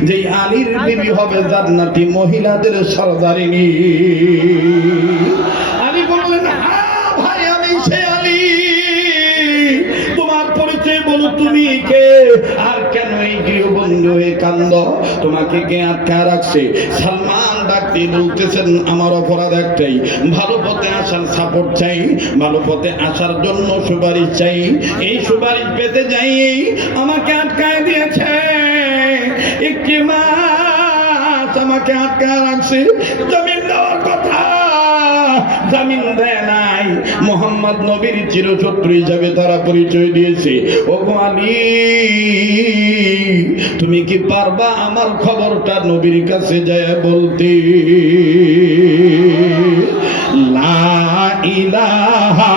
যে আলীর বিবি হবে জান্নাতি মহিলাদের সর্দারিনী? আলী বললেন, হ্যাঁ ভাই, আমি সেই আলী। তোমার পরিচয় বলো, তুমি কে, আর কেন এই গৃহবন্ধু হয়ে কান্দ? তোমাকে কে আটকা রাখছে? সালমান ডাকতে বলতেছেন, আমার অপরাধ একটাই, ভালো পথে আসার সাপোর্ট চাই, ভালো পথে আসার জন্য সুপারিশ চাই। এই সুপারিশ পেতে যাই আমাকে আটকায় দিয়েছে, একটি মাস আমাকে আটকায় রাখছে। জামিন দেওয়ার কথা, জামিন দেয় নাই। মোহাম্মদ নবীর চিরশত্রু হিসাবে তারা পরিচয় দিয়েছে। ও আলী, তুমি কি পারবা আমার খবরটা নবীর কাছে যায় বলতে? লা ইলাহা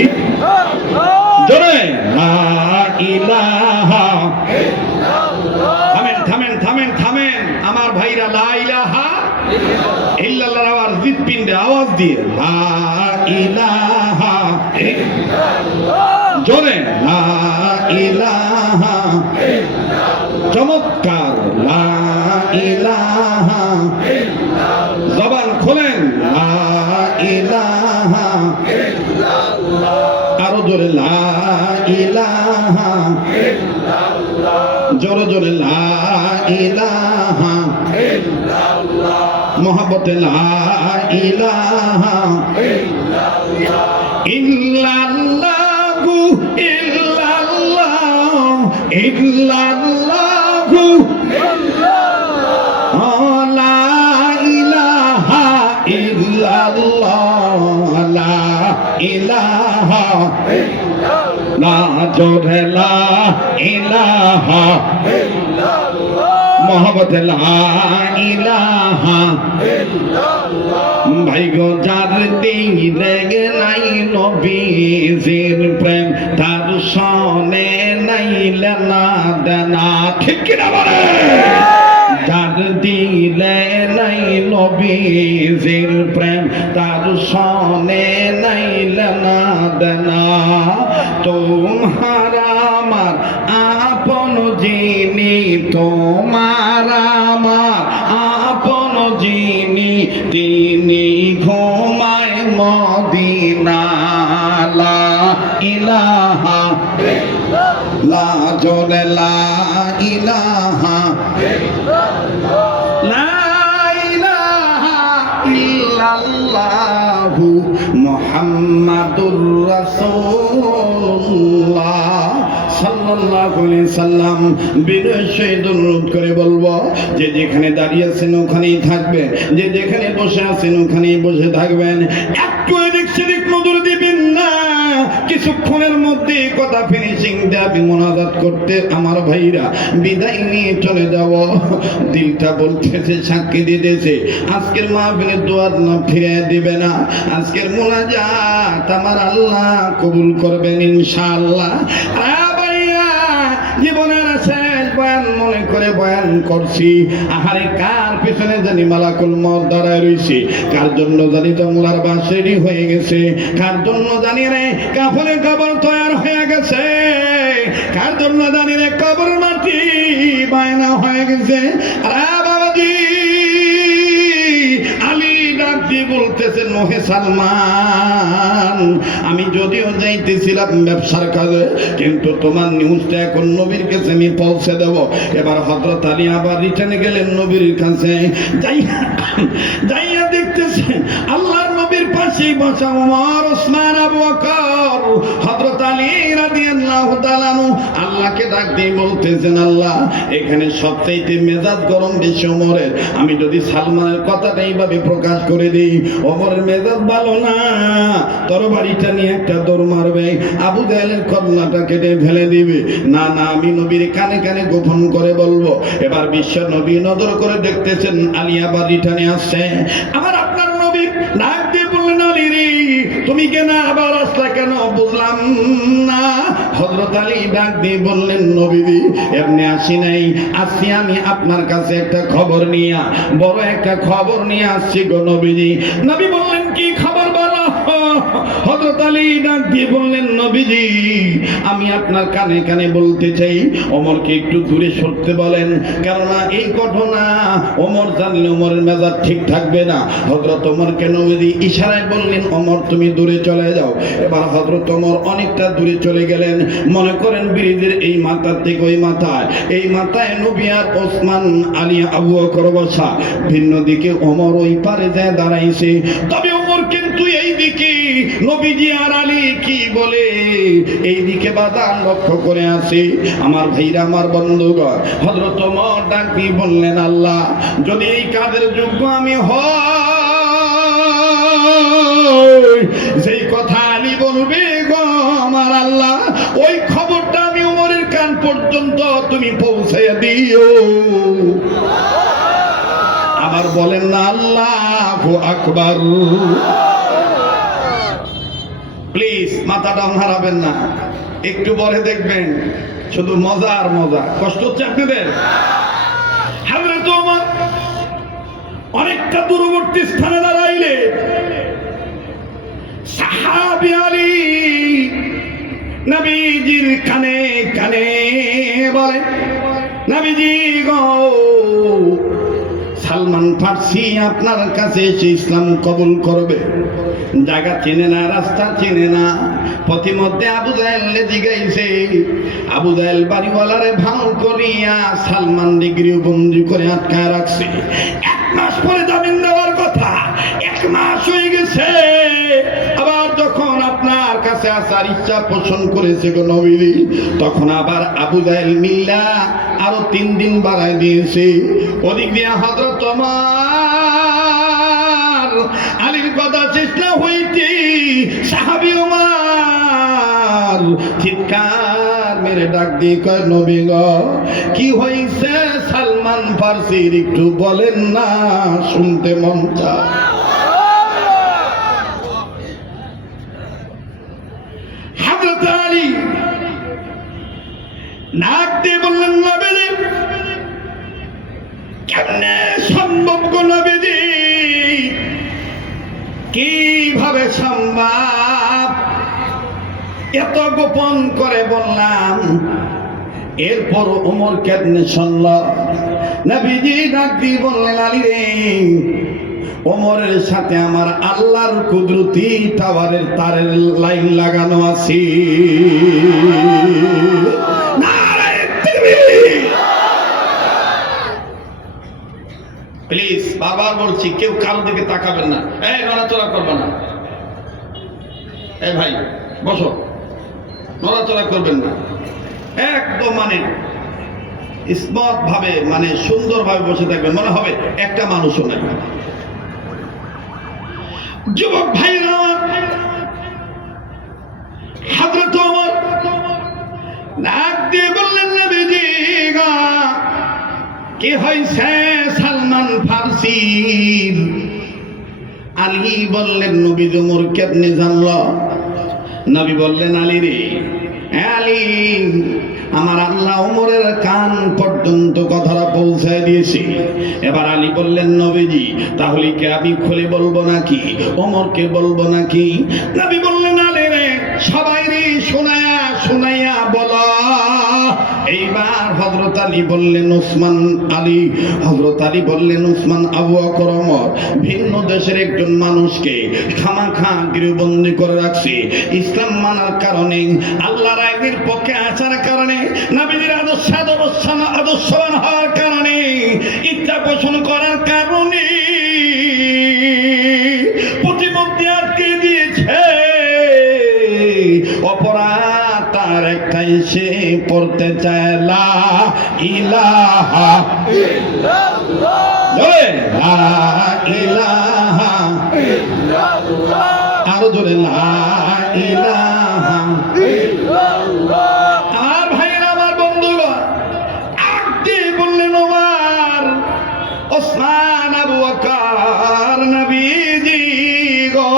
ইল্লাল্লাহ, জোরে লা ইলাহা ইল্লাল্লাহ। থামেন থামেন থামেন থামেন আমার ভাইরা, লা ইলাহা ইল্লাল্লাহ আওয়াজ হৃৎপিণ্ডে আওয়াজ দিয়ে, লা ইলাহা ইল্লাল্লাহ, জোরে লা ইলাহা ইল্লাল্লাহ। চমৎকার, লা ইলাহা ইল্লাল্লাহ। জবান খোলেন, লা ইলাহা ইল্লাল্লাহ। আরো জোরে, লা ইলাহা ইল্লাল্লাহ। জোরে জোরে, লা ইলাহা ইল্লাল্লাহ। মোহাব্বতে, লা ইলাহা ইল্লাল্লাহ। ইল্লাল্লাহু ইল্লাল্লাহ ইল্লাল্লাহু ইল্লাল্লাহ, লা ইলাহা ইল্লাল্লাহ, লা ইলাহা ইল্লাল্লাহ। জোরে, লা ইলাহা ইল্লাল্লাহ। মোহাম্মদ, লা ইলাহা ইল্লাল্লাহ। ভাই গো, যার দিলে নাই নবীজির প্রেম, তার সনে নাই লেনা দেনা, ঠিক কিনা বলে? যার দিলে নাই নবীজির প্রেম, তার সনে নাই লেনা দেনা। তোমার আমার আপন যিনি, তোমার আমার আপন যিনি, তিনি ঘুমায় মদিনা। লা ইলাহা ইল্লাল্লাহ, জোরে লা ইলাহা ইল্লাল্লাহ, লা ইলাহা ইল্লাল্লাহু মুহাম্মাদুর রাসূলুল্লাহ সাল্লাল্লাহু আলাইহি সাল্লাম। বিনয় অনুরোধ করে বলবো, যে যেখানে দাঁড়িয়ে আছেন ওখানেই থাকবে, যে যেখানে বসে আছেন ওখানেই বসে থাকবেন, একটু এদিক সেদিক নজর দিবেন না। কিছুক্ষণের মধ্যে কথা ফিনিশিং দেবে, মোনাজাত করতে আমার ভাইরা বিদায় নিয়ে চলে যাব। দিলটা বলতেছে, সাক্ষী দিতেছে, আজকের মাহফিলের দোয়া না ফিরে দিবে না, আজকের মোনাজাত আমার আল্লাহ কবুল করবেন ইনশাআল্লাহ। জীবনের শেষ বয়ান মনে করে বয়ান করছি, আহারে কার পিছনে জানি মালাকুল মউত দাঁড়ায় রইছে, কার জন্য জানি জঙ্গলার বাস রেডি হয়ে গেছে, কার জন্য জানি রে কাফনের কবর তৈরি হয়ে গেছে, কার জন্য জানি রে কবর মাটি বায়না হয়ে গেছে। আরে বাবাজি, আলী ডাকতে বলতেছেন, ওহে সালমান, আমি যদিও যাইতেছিলাম ব্যবসার কাজে, কিন্তু তোমার নিউজটা এখন নবীর কাছে আমি পৌঁছে দেব। এবার হযরত আলী আবার রিটার্নে গেলেন নবীর কাছে, যাইয়া দেখতেছেন আল্লাহর নবীর পাশেই বসা ওমর, ওসমান, আবু বকর। হযরত আলী রাদিয়াল্লাহু তাআলা আল্লাহকে ডাক দিয়ে বলতেছেন, আল্লাহ, এখানে সবচাইতে মেজাজ গরম বেশি ওমরের। আমি যদি সালমানের কথাটা এইভাবে প্রকাশ করে দিই, ওমরের মেজাজ ভালো না, তরবারিটা নিয়ে একটা দৌড় মারবে, আবু জাহেলের কল্লাটা কেটে ফেলে দিবে। না না, আমি নবীর কানে কানে গোপন করে বলবো। এবার বিশ্ব নবী নজর করে দেখতেছেন আলী আবার রিটার্নে আসছে। আবার আপনার নবী ডাক দিয়ে বললেন, আলী আলীরে তুমি কেন আবার আসলা কেন বুঝলাম না। হযরত আলী ডাক দিয়ে বললেন নবীজি এমনি আসি নাই, আসছি আমি আপনার কাছে একটা খবর নিয়ে, বড় একটা খবর নিয়ে আসছি গো নবীজি। নবী বললেন কি খবর বলো। হযরত আলী ডাক দিয়ে বললেন নবীজি আমি আপনার কানে কানে বলতে চাই, ওমরকে একটু দূরে সরতে বলেন, কেননা এই ঘটনা ওমর জানলে ওমরের মেজাজ ঠিক থাকবে না। হযরত ওমরকে নবীজি ইশারায় বললেন ওমর তুমি দূরে চলে যাও। এবার হযরত ওমর অনেকটা দূরে চলে গেলেন। মনে করেন ব্রিজের এই মাথা থেকে ওই মাথায়, এই মাথায় নবী আর ওসমান, আলী, আবু বকর বসা, ভিন্ন দিকে ওমর ওই পারে যায় দাঁড়াইছে। তবে ওমর কিন্তু এই দিকে নবীজি আর আলী কি বলে এই দিকে বাদান লক্ষ্য করে আছে। আমার ভাইরা, আমার বন্ধুগণ, হযরত ওমর ডাক দিয়ে বললেন আল্লাহ যদি এই কাজের যোগ্য আমি হই, যেই কথা আলী বলবে গো আমার আল্লাহ, ওই খবরটা আমি ওমরের কান পর্যন্ত তুমি পৌঁছাইয়া দিও। আবার বলেন না আল্লাহু আকবার। প্লিজ মাথা ডাউন হারাবেন না, একটু পরে দেখবেন শুধু মজা আর মজা। কষ্ট হচ্ছে আপনাদের? হযরত ওমর অনেকটা দূরবর্তী স্থানে দাঁড়াইলে সাহাবী আলী নবীজির কানে কানে বলে নবীজি গো সালমান ফার্সি আপনার কাছে এসে ইসলাম কবুল করবে। জায়গা চেনে না, রাস্তা চেনে না। পথিমধ্যে আবু জাহেলে জিগাইছে, আবু জাহেল বাড়িওয়ালারে ভাঙ করিয়া সালমান ডিগ্রি বন্দি করে আটকায় রাখছে। 1 মাস পরে জামিন দেওয়ার কথা, 1 মাস হয়ে গেছে। আবার যখন আপনার কাছে আসার ইচ্ছা পোষণ করেছে গো নবীজি, তখন আবার আবু জাহেল মিল্লা আরো 3 দিন বাড়ায় দিয়েছে। ওদিক দিয়ে হযরত ওমর আলীর কথা চেষ্টা হইতে সাহাবী ওমর চিৎকার মেরে ডাক দিয়ে কয় নবী গো কি হইছে সালমান ফার্সির একটু বলেন না, শুনতে মন চায়। হযরত আলী নাক দিয়ে বললেন নবীজি কেমনে সম্ভব গো নবীজি, কিভাবে সম্ভব? এত গোপন করে বললাম, এরপর ওমর কেমনে শুনল? নবীজি ডাক দিয়ে বললেন আলী রে, ওমরের সাথে আমার আল্লাহর কুদরতি টাওয়ারের তারের লাইন লাগানো আছে। নারে তাকবীর। প্লিজ বারবার বলছি কেউ কারোর দিকে তাকাবেন না, এই নড়াচড়া করবেন না। এই ভাই বসো, নড়াচড়া করবেন না, একদম মানে স্মার্ট ভাবে মানে সুন্দর ভাবে বসে থাকবেন, মনে হবে একটা মানুষও নাই। যুবক ভাইরা, হযরত ওমর নাক দিয়ে বললেন নবীজি গো কি হইছে সালমান ফার্সির? আলী বললেন নবী ওমর কেমনে জানল? নবী বললেন আলী রে, আলী আমার আল্লাহ ওমরের কান পর্যন্ত কথাটা পৌঁছায় দিয়েছে। এবার আলী বললেন নবীজি তাহলে কি আমি খুলে বলবো নাকি, ওমরকে বলবো নাকি? নবী বললেন আলী রে সবাই রে শোনায়া শোনায়া বলো। এইবার হযরত আলী বললেন ওসমান, আলী হযরত আলী বললেন ওসমান, আবু বকর, ওমর ভিন্ন দেশের একজন মানুষকে খামাখা গৃহবন্দী করে রাখছে ইসলাম মানার কারণে, আল্লাহর আইনের পক্ষে আসার কারণে, নবীর আদর্শবান হওয়ার কারণে, ইচ্ছা পোষণ করার কারণে প্রতিমধ্যে আটকে দিয়েছে। অপরাধ তার একটা এসে পড়তে চায় লা ইলাহা ইল্লাল্লাহ, লা ইলাহা ইল্লাল্লাহ, আরো জোরে লা ইলাহা ইল্লাল্লাহ। আর ভাইরা, আমার বন্ধুরা, আগে বললেন ওমর, ওসমান, আবু বকর, নবীজি গো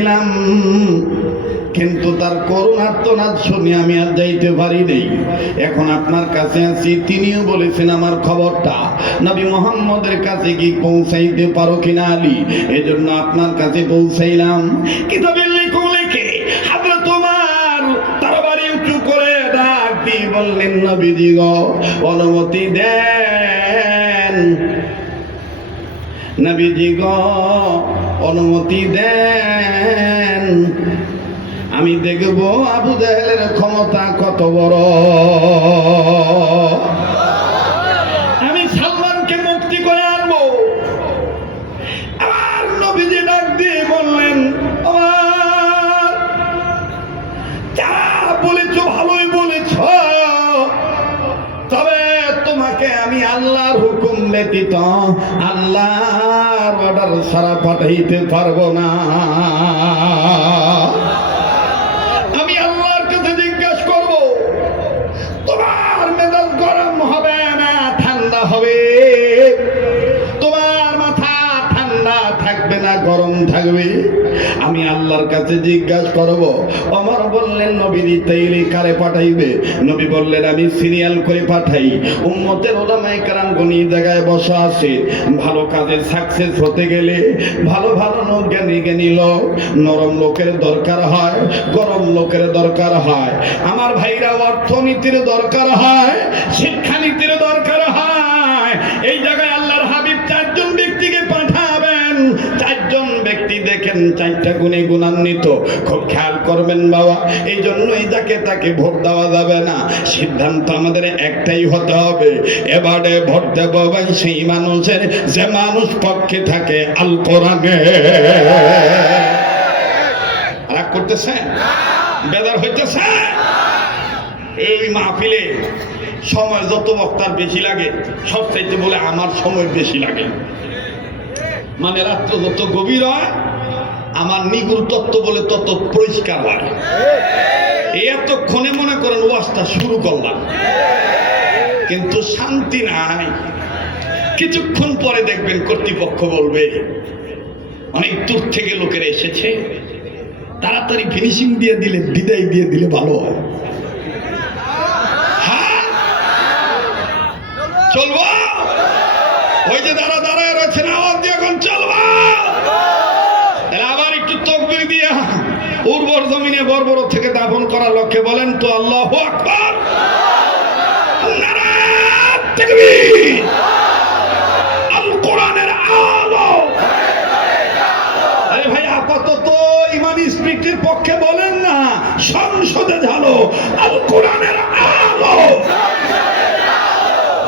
গিয়েছিলাম, কিন্তু তার করুণার্তনাদ শুনে আমি আর যাইতে পারি নাই। এখন আপনার কাছে আছি, তিনিও বলেছেন আমার খবরটা নবী মুহাম্মদের কাছে কি পৌঁছাইতে পারো কিনা আলী? এজন্য আপনার কাছে পৌঁছাইলাম। কিতাবে লেখে হযরত ওমর তরবারি উঁচু করে ডাক দিয়ে বললেন, নবীজি গো অনুমতি দেন, নবীজি গো অনুমতি দেন, আমি দেখব আবু জাহেলের ক্ষমতা কত বড়। আমি সালমানকে মুক্তি করে আনবো। আমার নবীজি ডাক দিয়ে বললেন, আমার যা বলেছ ভালোই বলেছ, তবে তোমাকে আমি আল্লাহর হুকুম ব্যতীত আল্লাহর অর্ডার ছাড়া পাঠাইতে পারবো না। আমি আল্লাহর কাছে জিজ্ঞাসা করব, তোমার মেজাজ গরম হবে না ঠান্ডা হবে? তোমার মাথা ঠান্ডা থাকবে না গরম থাকবে? আমি আল্লাহর কাছে জিজ্ঞাসা করব। ওমর বললেন, নবীজি তাইলে কারে পাঠাইবে? নবী বললেন, আমি সিরিয়াল করে পাঠাই। উম্মতের উলামায়ে কেরাম গনি জায়গায় বসা আছে। ভালো কাজে সাকসেস হতে গেলে ভালো ভালো লোক, জ্ঞানী জ্ঞানী লোক, নরম লোকের দরকার হয়, গরম লোকের দরকার হয়। আমার ভাইরা, অর্থনীতির দরকার হয়, শিক্ষানীতির দরকার হয়। এই জায়গায় আল্লাহর হাবিব চারজন ব্যক্তিকে পাঠাবেন। চারজন ব্যক্তি দেখেন চারটা গুণে গুণান্বিত। খুব খেয়াল করবেন বাবা, এই জন্যই যাকে তাকে ভোট দেওয়া যাবে না। সিদ্ধান্ত আমাদের একটাই হতে হবে, এবারে ভোট দেব সেই মানুষের যে মানুষ পক্ষে থাকে আল কোরআনে। রাগ করতেছেন? বেদার হইতেছে? এই মাহফিলে সময় যত বক্তার বেশি লাগে, সবচাইতে বলে আমার সময় বেশি লাগে। মানে রাত্র যত গভীর হয়, আমার নিগুড় তত্ত্ব বলে তত পরিষ্কার হয়। এতক্ষণে মনে করেন ওয়াজটা শুরু করলাম, কিন্তু শান্তি নাই। কিছুক্ষণ পরে দেখবেন কর্তৃপক্ষ বলবে, অনেক দূর থেকে লোকেরা এসেছে, তাড়াতাড়ি ফিনিশিং দিয়ে দিলে, বিদায় দিয়ে দিলে ভালো হয়। হ্যাঁ, চলবো? ওই যে দাঁড়া দাঁড়ায় রয়েছেন, আওয়াজ দিয়ে এখন চলবো। আবার একটু তাকবীর দিয়া উর্বর জমিনে বর্বর থেকে দাফন করার লক্ষ্যে বলেন তো আল্লাহু আকবার। নারায়ে তাকবীর। আল কোরআনের আলো। আরে ভাই, আপাতত ইমানি স্পিরিটের পক্ষে বলেন না, সংসদে ঝালো আল কোরআনের আলো।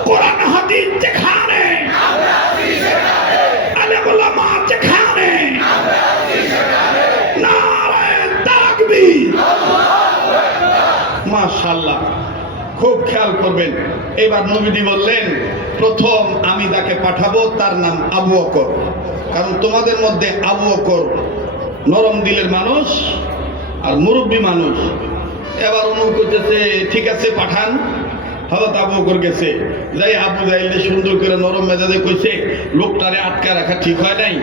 কোরআন হাদিস যেখানে, আলেম ওলামা যেখানে, নারায়ে তাকবীর। মাশাআল্লাহ, খুব খেয়াল করবেন। এবার নবীজি বললেন, প্রথম আমি যাকে পাঠাবো তার নাম আবু বকর। কারণ তোমাদের মধ্যে আবু বকর নরম দিলের মানুষ আর মুরব্বী মানুষ। এবার অনুভব করতেছে, ঠিক আছে পাঠান। হযরত আবু বকর গেছে, যাই আবু জাহেল সুন্দর করে নরম মেজাজে কইছে, লোকটারে আটকা রাখা ঠিক হয় নাই,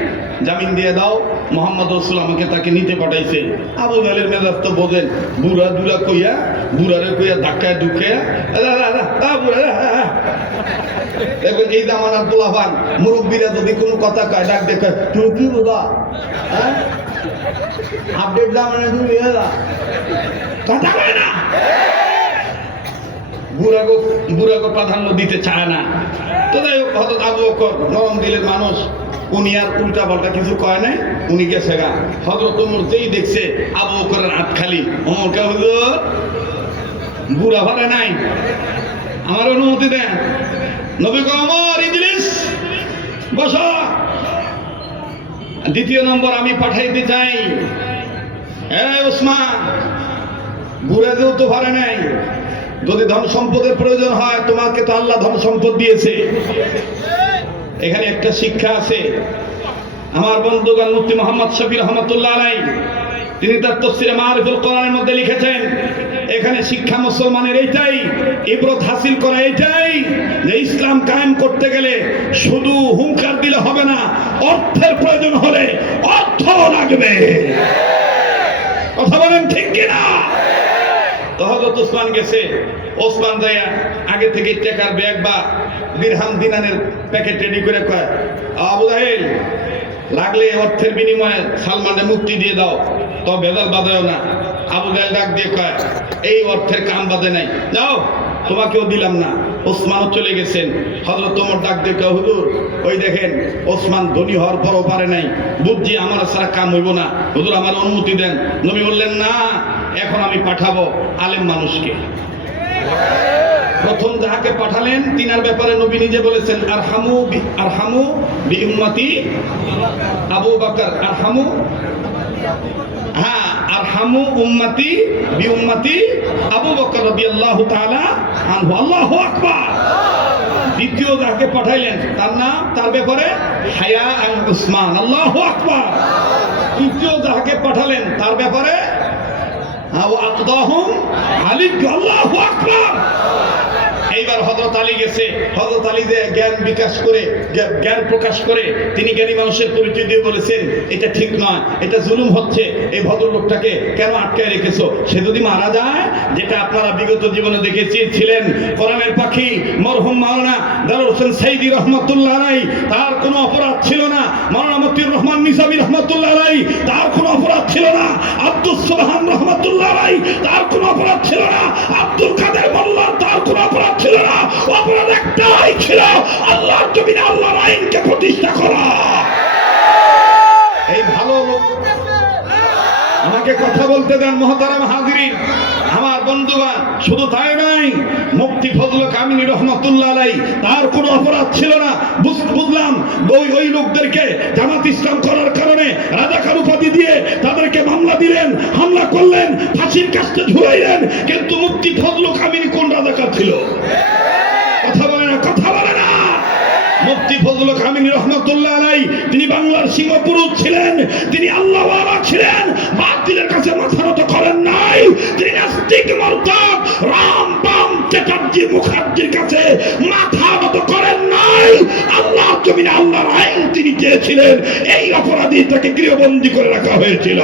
জামিন দিয়ে দাও, মুহাম্মদ রাসূল আমাকে তাকে নিতে পাঠাইছে। আবু জাহেলের মেজাজ তো বোঝেন, বুড়া দুরা কইয়া, বুড়ারে কইয়া ধাক্কায় ঢুকে দেখবেন এই জামানার পোলাপান মুরব্বীরা যদি কোনো কথা কয়, ডাক দেখে, তুমি কি বুঝা? হ্যাঁ, আপডেট জামানে তুমি কথা কয় না, বুড়াকে প্রাধান্য দিতে চায় না। তো যাই হোক, হযরত আবু বকর নরম দিলের মানুষ, উনি আর উল্টা পাল্টা কিছু কয় নাই, উনি গেছে গা। হযরত ওমর যেই দেখছে আবু বকরের হাত খালি, ওমরকে হুজুর বুড়া ভাড়া নাই, আমার অনুমতি দেন। নবী কয়, ওমর ইজলিস, বসো। দ্বিতীয় নম্বর আমি পাঠাইতে চাই, ওসমান, বুড়া যেহেতু ভাড়া নাই, যদি ধন সম্পদের প্রয়োজন হয়, তোমাকে তো আল্লাহ ধন সম্পদ দিয়েছে। এখানে একটা শিক্ষা আছে। আমার বন্ধুগণ, মুফতি মুহাম্মদ শফি রহমাতুল্লাহ আলাইহি, তিনি তার তাফসীরে মারিফুল কোরআনের মধ্যে লিখেছেন, এখানে শিক্ষা মুসলমানের এইটাই, ইবরত হাসিল করা এইটাই, যে ইসলাম কায়েম করতে গেলে শুধু হুঙ্কার দিলে হবে না, অর্থের প্রয়োজন হলে অর্থ লাগবে। কথা বলেন ঠিক কিনা? তো হযরত ওসমান গেছে, ওসমান যায়া আগে থেকে টাকার ব্যাগ বা দিরহাম দিনারের প্যাকেট রেডি করে কয়, আবু জাহেল লাগলে অর্থের বিনিময়ে সালমানের মুক্তি দিয়ে দাও, তো ভেজাল বাঁধাও না। আবু জাহেল ডাক দিয়ে কয়, এই অর্থের কাম বাঁধে নাই, যাও তোমাকেও দিলাম না। ওসমানও চলে গেছেন। হযরত ওমর ডাক দিয়ে কয়, হুজুর ওই দেখেন ওসমান ধনী হওয়ার পরও পারে নাই, বুঝছি আমার ছাড়া কাম হইব না, হুজুর আমার অনুমতি দেন। নবী বললেন, না, এখন আমি পাঠাবো আলেম মানুষকে। প্রথম যাহাকে পাঠালেন তিনার ব্যাপারে নবী নিজে বলেছেন, আরহামু বি উম্মতি আবু বকর, আরহামু উম্মতি বি উম্মতি আবু বকর রাদিয়াল্লাহু তাআলা আনহু। আল্লাহু আকবার। দ্বিতীয় যাকে পাঠাইলেন তার নাম, তার ব্যাপারে হায়া আল উসমান। আল্লাহু আকবার। তৃতীয় যাকে পাঠালেন তার ব্যাপারে আকদাহুম আলী। আল্লাহু আকবার। এইবার হযরত আলী গেছে, হযরত আলী যে জ্ঞান বিকাশ করে, জ্ঞান প্রকাশ করে তিনি জ্ঞানী মানুষের পরিচয় দিয়ে বলেছেন, এটা ঠিক নয়, এটা জুলুম হচ্ছে, এই ভদ্রলোকটাকে কেন আটকায় রেখেছো? সে যদি মারা যায়, যেটা আপনারা বিগত জীবনে দেখেছিলেন, কোরআনের পাখি মরহুম মাওলানা দারুল হোসেন সাইদি রহমাতুল্লাহ আলাইহি, তার কোনো অপরাধ ছিল না। মাওলানা মতিউর রহমান নিজামী রহমাতুল্লাহ আলাইহি, তার কোনো অপরাধ ছিল না। আব্দুস সুবহান রহমাতুল্লাহ আলাইহি, তার কোনো অপরাধ ছিল না। আব্দুল কাদের মোল্লা, তার কোনো অপরাধ ছিল না। অপরাধ একটাই ছিল, আল্লাহর জমিনে আল্লাহর আইনকে প্রতিষ্ঠা করা। এই ভালো লোক, আমাকে কথা বলতে দেন মহতারাম হাজিরিন, আমার বন্ধুগণ। শুধু তাই নাই, মুফতি ফজল কামিনী রহমাতুল্লাহ আলাইহি, তার কোনো অপরাধ ছিল না। বুঝলাম ওই লোকদেরকে জামাত ইসলাম করার কারণে রাজাকার উপাধি দিয়ে তাদেরকে মামলা দিলেন, হামলা করলেন, ফাঁসির কাস্টে ঝুলাইলেন, কিন্তু মুফতি ফজল কামিনী কোন রাজাকার ছিল? কথা বলে না, কথা বলে না। মুফতি ফজল কামিনী রহমাতুল্লাহ আলাইহি, তিনি বাংলার সিংহপুরুষ ছিলেন, তিনি আল্লাহওয়ালা ছিলেন, বাতিলের কাছে মাথা নত করেন নাই। তিনি নাস্তিক মুরতাদ রামবাম চ্যাটার্জি মুখার্জির কাছে মাথা নত করেন নাই। আল্লাহর জমিনে আল্লাহর আইন তিনি চেয়েছিলেন, এই অপরাধী তাকে গৃহবন্দী করে রাখা হয়েছিল।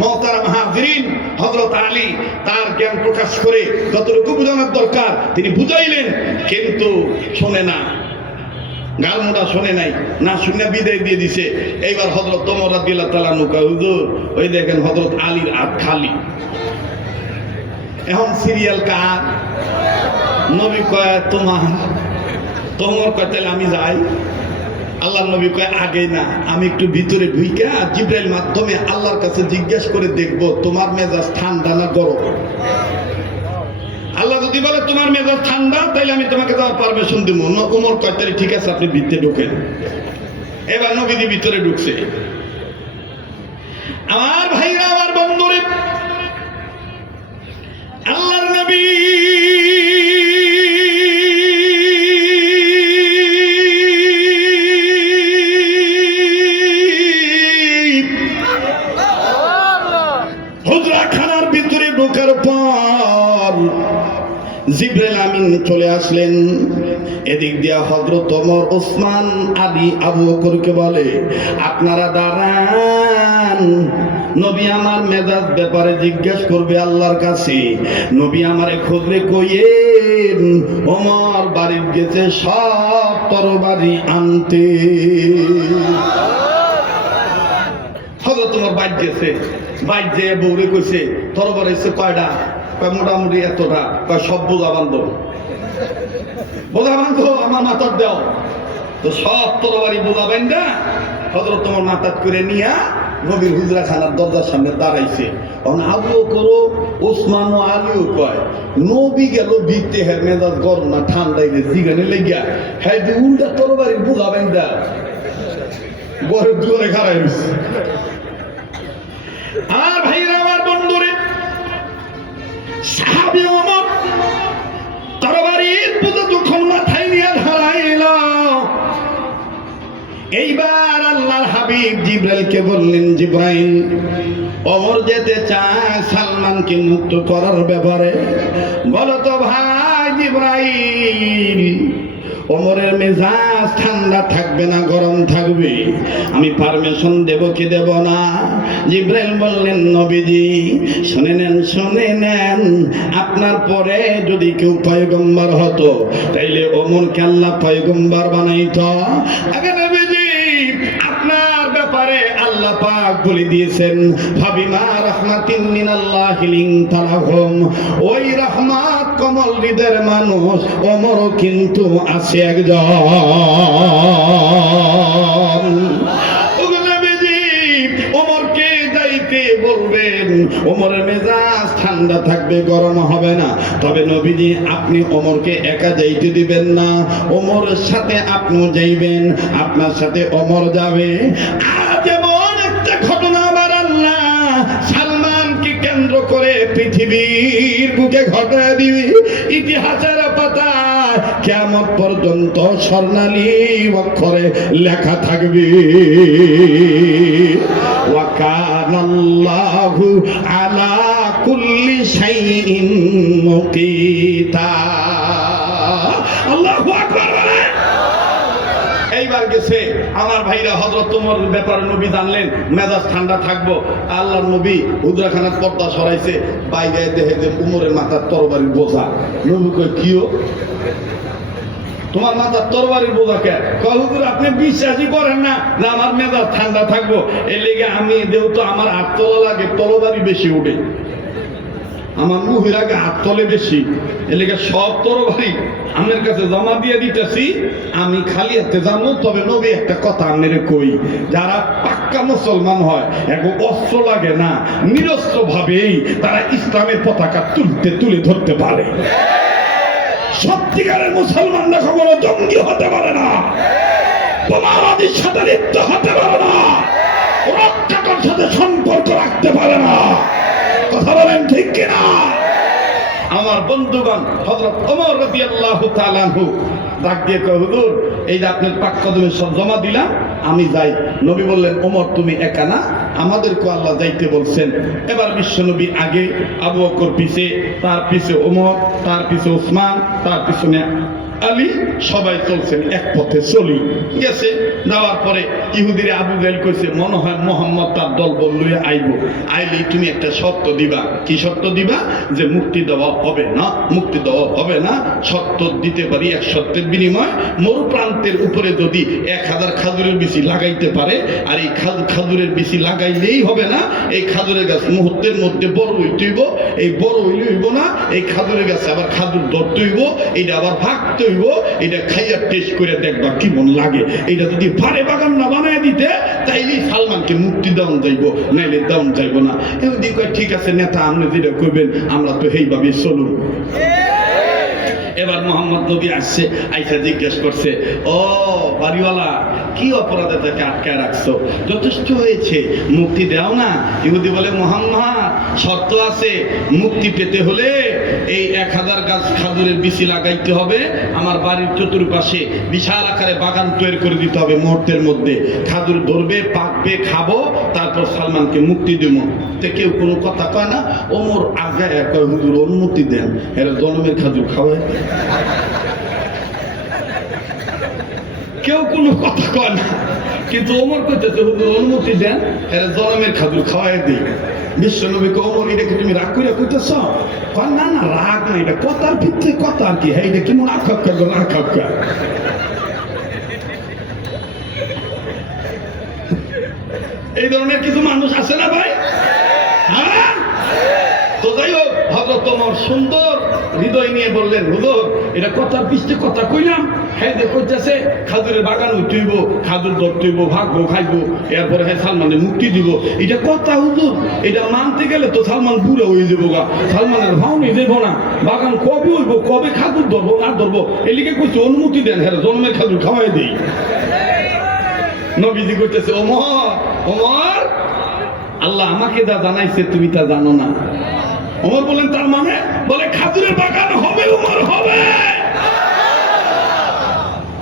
মহতারাম হাজিরিন, হযরত আলী তার জ্ঞান প্রকাশ করে যতটুকু বোঝানোর দরকার তিনি বুঝাইলেন, কিন্তু শোনে না, গালমোড়া শোনে নাই, না শুনে বিদায় দিয়ে দিছে। এইবার হযরত ওমর রাদিয়াল্লাহু তাআলা আনহু কয়, হুজুর ওই দেখেন হযরত আলীর হাত খালি। এখন সিরিয়াল কার? নবী কয় তোমার। তোমর কয় তাহলে আমি যাই। আল্লাহর নবী কয় আগে না, আমি একটু ভিতরে ঢুইকা জিবরাইল মাধ্যমে আল্লাহর কাছে জিজ্ঞাসা করে দেখবো তোমার মেজাজ ঠান্ডা না গরম। আল্লাহ যদি বলে তোমার মেজাজ ঠান্ডা, তাইলে আমি তোমাকে যাওয়ার পারমিশন দিব। ওমর কয় তাহলে ঠিক আছে, আপনি ভিতরে ঢোকেন। এবার নবীজি ভিতরে ঢুকছে। আমার ভাইরা, আমার বন্ধুরে, আল্লাহর নবী হুজরাখানার ভিতরে ঢোকার পর জিবরাইল আমিন চলে আসলেন। এদিক দিয়া হযরত ওমর, ওসমান, আলী, আবু বকরকে বলে, আপনারা দাঁড়ান, নবী আমার মেজাজ ব্যাপারে জিজ্ঞাসা করবে আল্লাহর কাছে। নবী আমারে খোঁজে কইয়েন ওমর বাড়ির গেছে সব তরবারি আনতে। হযরত ওমর বাইর গেছে, বাইর যে বউরে কইছে তরবারি এসে কয়টা? কয় মোটামুটি এতটা। কয় সব বোঝা বান্ধব, বোঝা বান্ধব আমার মাথার দেও। তো সব তরবারি বোঝা বাইন্দা হযরত ওমর মাথাত করে নিয়া নবীর হুজরাখানার দরজার সামনে দাঁড়াইছে। আবু বকর, ওসমান ও আলীও কয় নবী গেল ভিতে, হের মেজাজ গরম না ঠান্ডাই জিগানে লেগিয়া, হ্যাঁ উল্টা তরবারি বোঝা বাইন্দা ঘরের দুয়ারে খাড়াই রয়েছে। আর ভাইরা, আমার বন্ধুরে, সাহাবী ওমর তরবারির বোঝা যখন মাথায় নিয়ে ধরাইল, এইবার আল্লাহর হাবিব জিবরাইলকে বললেন, জিবরাইল ওমর যেতে চায় সালমানকে মুক্ত করার ব্যাপারে, বলো তো ভাই জিবরাইল, ওমরের মেজাজ ঠান্ডা থাকবে না গরম থাকবে, আমি পারমিশন দেব কি দেব না? জিবরাইল বললেন নবীজি শুনে নেন, আপনার পরে যদি কেউ পয়গম্বর হতো তাইলে ওমরকে আল্লাহ পয়গম্বর বানাইতো। আগে নবীজি আপনার ব্যাপারে আল্লাহ পাক বলে দিয়েছেন ফাবিমা রাহমাতিন মিনাল্লাহি লিনতা লাহুম, ওই রহমত কমল হৃদয়ের মানুষ ওমরও কিন্তু আছে একজন। ওমরকে যাইতে বলবেন, ওমরের মেজাজ ঠান্ডা থাকবে গরম হবে না। তবে নবীজি আপনি ওমরকে একা যাইতে দিবেন না, ওমরের সাথে আপনিও যাইবেন, আপনার সাথে ওমর যাবে। আজ এমন একটা ঘটনা আবার আল্লাহ সালমানকে কেন্দ্র করে পৃথিবীর বুকে ঘটায় দিবে। ইতিহাসের পাতায় কিয়ামত পর্যন্ত স্বর্ণালী অক্ষরে লেখা থাকবে ওয়া কানাল্লাহু আলা কুল্লি শাইইন মুকিতা। আল্লাহু আকবার। এইবার গেছে আমার ভাইরা হযরত ওমরের ব্যাপারে নবী জানলেন, মেজাজ ঠান্ডা থাকবো। আল্লাহর নবী হুজরাখানার পর্দা সরাইছে, বাইরে দেখে যে ওমরের মাথার তরবারির বোঝা। নবী কয় কিও তোমার মাথার তরবারির বোঝা কে? কয় হুজুর আপনি বিশ্বাসই করেন না যে আমার মেজাজ ঠান্ডা থাকবো, এর লেগে আমি যেহেতু আমার হাত তোলা লাগে তরবারি বেশি উঠে, আমার মুখের আগে হাত তলে বেশি, এর লেগে সব তরবারি আমার কাছে জমা দিয়ে দিতেছি, আমি খালি হাতে যাবো। তবে নবী একটা কথা আপনারে কই, যারা পাক্কা মুসলমান হয় এক অস্ত্র লাগে না, নিরস্ত্র ভাবেই তারা ইসলামের পতাকা তুলে ধরতে পারে। সত্যিকারের মুসলমানরা কখনো জঙ্গি হতে পারে না, বোমাবাদীর সাথে লিপ্ত হতে পারে না, রক্ষাকর সাথে সম্পর্ক রাখতে পারে না। কথা বলেন ঠিক কিনা? আমার বন্ধুগণ, হযরত ওমর রাদিয়াল্লাহু তাআলা আনহু ডাক দিয়ে কয় হুজুর এই যে আপনার পাক কদমে সব জমা দিলাম, আমি যাই। নবী বললেন ওমর তুমি একা না, আমাদেরকে আল্লাহ যাইতে বলছেন। এবার বিশ্বনবী আগে, আবু বকর পিছে, তার পিছে ওমর, তার পিছে ওসমান, তার পিছনে আলী, সবাই চলছেন এক পথে চলি গেছে। যাওয়ার পরে ইহুদিরা আবু জাহেল কইছে মনে হয় মোহাম্মদ তার দলবল লইয়া আইব, আইলে তুমি একটা শর্ত দিবা। কি শর্ত দিবা? যে মুক্তি দেওয়া হবে না, মুক্তি দেওয়া হবে না। শর্ত দিতে পারি, এক শর্তের বিনিময় মরু প্রান্তের উপরে যদি 1000 খাজুরের বিচি লাগাইতে পারে, আর এই খাজুরের বিচি লাগাইলেই হবে না, এই খাজুরের গাছ মুহূর্তের মধ্যে বড় হইতেইব, এই বড় হইলে হইব না, এই খাজুরের গাছে আবার খাজুর ধরতে হইব, এইটা আবার ভাগতে হইব, এটা খাইয়া টেস্ট করে দেখবা কেমন লাগে। এটা যদি ভারে বাগান না বানায় দিতে তাইলে সালমানকে মুক্তি দেওয়া যাইব, নাইলে দেওয়া যাইব না। এমনি কয় ঠিক আছে নেতা, আপনি যেটা কইবেন আমরা তো সেইভাবে চলুন। এবার মোহাম্মদ নবী আসছে, আইসা জিজ্ঞেস করছে ও বাড়িওয়ালা কি অপরাধে তাকে আটকায় রাখছো? যথেষ্ট হয়েছে, মুক্তি দাও না। ইহুদি বলে মোহাম্মদ শর্ত আছে, মুক্তি পেতে হলে এই 1000 গাছ খাজুরের বিচি লাগাইতে হবে, আমার বাড়ির চতুর্পাশে বিশাল আকারে বাগান তৈরি করে দিতে হবে, মুহূর্তের মধ্যে খাজুর ধরবে, পাকবে, খাবো, তারপর সালমানকে মুক্তি দেব। তো কেউ কোনো কথা কয় না। ওমর আগায় কয় হুজুর অনুমতি দেন, এরা জনমের খাজুর খাওয়ায়। কেউ কোনো কথা কয় না, কিন্তু ওমর কইতেছে হুজুর অনুমতি দেন, এরা জনমের খাজুর খাওয়াই দিই। বিশ্বনবীকে ওমর এটাকে তুমি রাগ করে কইতেছ? কয় না না রাগ না, এটা কথার ভিত্তিতে কথা আর কি। হ্যাঁ এটা কি মনে আখাক্কা আখাক্কা। এই ধরনের কিছু মানুষ আছে না ভাই? হ্যাঁ, তো যাই হোক হযরত ওমর সুন্দর হৃদয় নিয়ে বললেন হুজুর এটা কথার পিছতে কথা কইলাম, হ্যাঁ যে কইতেছে খাজুরের বাগান উঠইব, খাজুর ধরতেইব, ভাগবো, খাইবো, এরপরে হ্যাঁ সালমানের মুক্তি দিব। এটা কথা হুজুর, এটা মানতে গেলে তো সালমান বুড়া হয়ে যাবো গা, সালমানের ভাও নিয়ে যাবো না, বাগান কবে হইব, কবে খাজুর ধরবো না ধরবো, এলিকে কইছে অনুমতি দেন, হ্যাঁ জন্মের খাজুর খাওয়াই দিই। নবীজি কইতেছে ওমর ওমর আল্লাহ আমাকে যা জানাইছে তুমি তা জানো না। ওমর বলেন তার মানে? বলে খাজুরের বাগান হবে, ওমর হবে।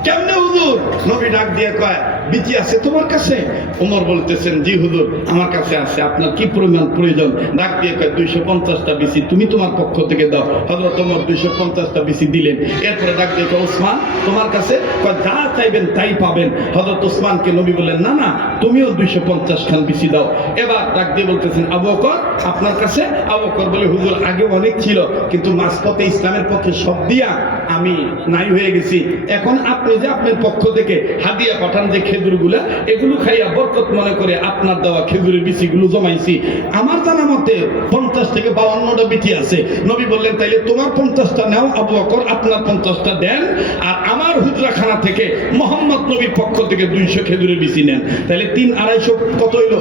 কেমনে হুজুর? নবী ডাক দিয়ে কয় বিচি আছে তোমার কাছে? ওমর বলতেছেন, জি হুজুর আমার কাছে আছে। আপনার কি পরিমাণ প্রয়োজন? ডাক দিয়ে কয় 250টা বিচি তুমি তোমার পক্ষ থেকে দাও। হযরত ওমর 250টা বিচি দিলেন। এরপরে ডাক দিয়ে কয়, ওসমান তোমার কাছে? কয় যা চাইবেন তাই পাবেন। হযরত ওসমানকে নবী বললেন, না না তুমিও 250 খান বিচি দাও। এবার ডাক দিয়ে বলতেছেন, আবু বকর আপনার কাছে? আবু বকর বলে, হুজুর আগে অনেক ছিল, কিন্তু মাঝপথে ইসলামের পক্ষে সব দিয়া আমি নাই হয়ে গেছি। এখন আপনি যে আপনার পক্ষ থেকে হাদিয়া পাঠান যে খেজুরগুলা, এগুলো খাইয়া বরকত মনে করে আপনার দেওয়া খেজুরের বিচিগুলো জমাইছি। আমার জানা মতে 50 থেকে 52টা বিচি আছে। নবী বললেন, তাইলে তোমার 50টা নাও আবু বকর, আপনার 50টা দেন, আর আমার হুজরাখানা থেকে মোহাম্মদ নবীর পক্ষ থেকে 200 খেজুরের বিচি নেন। তাহলে 3-250 কত হইল?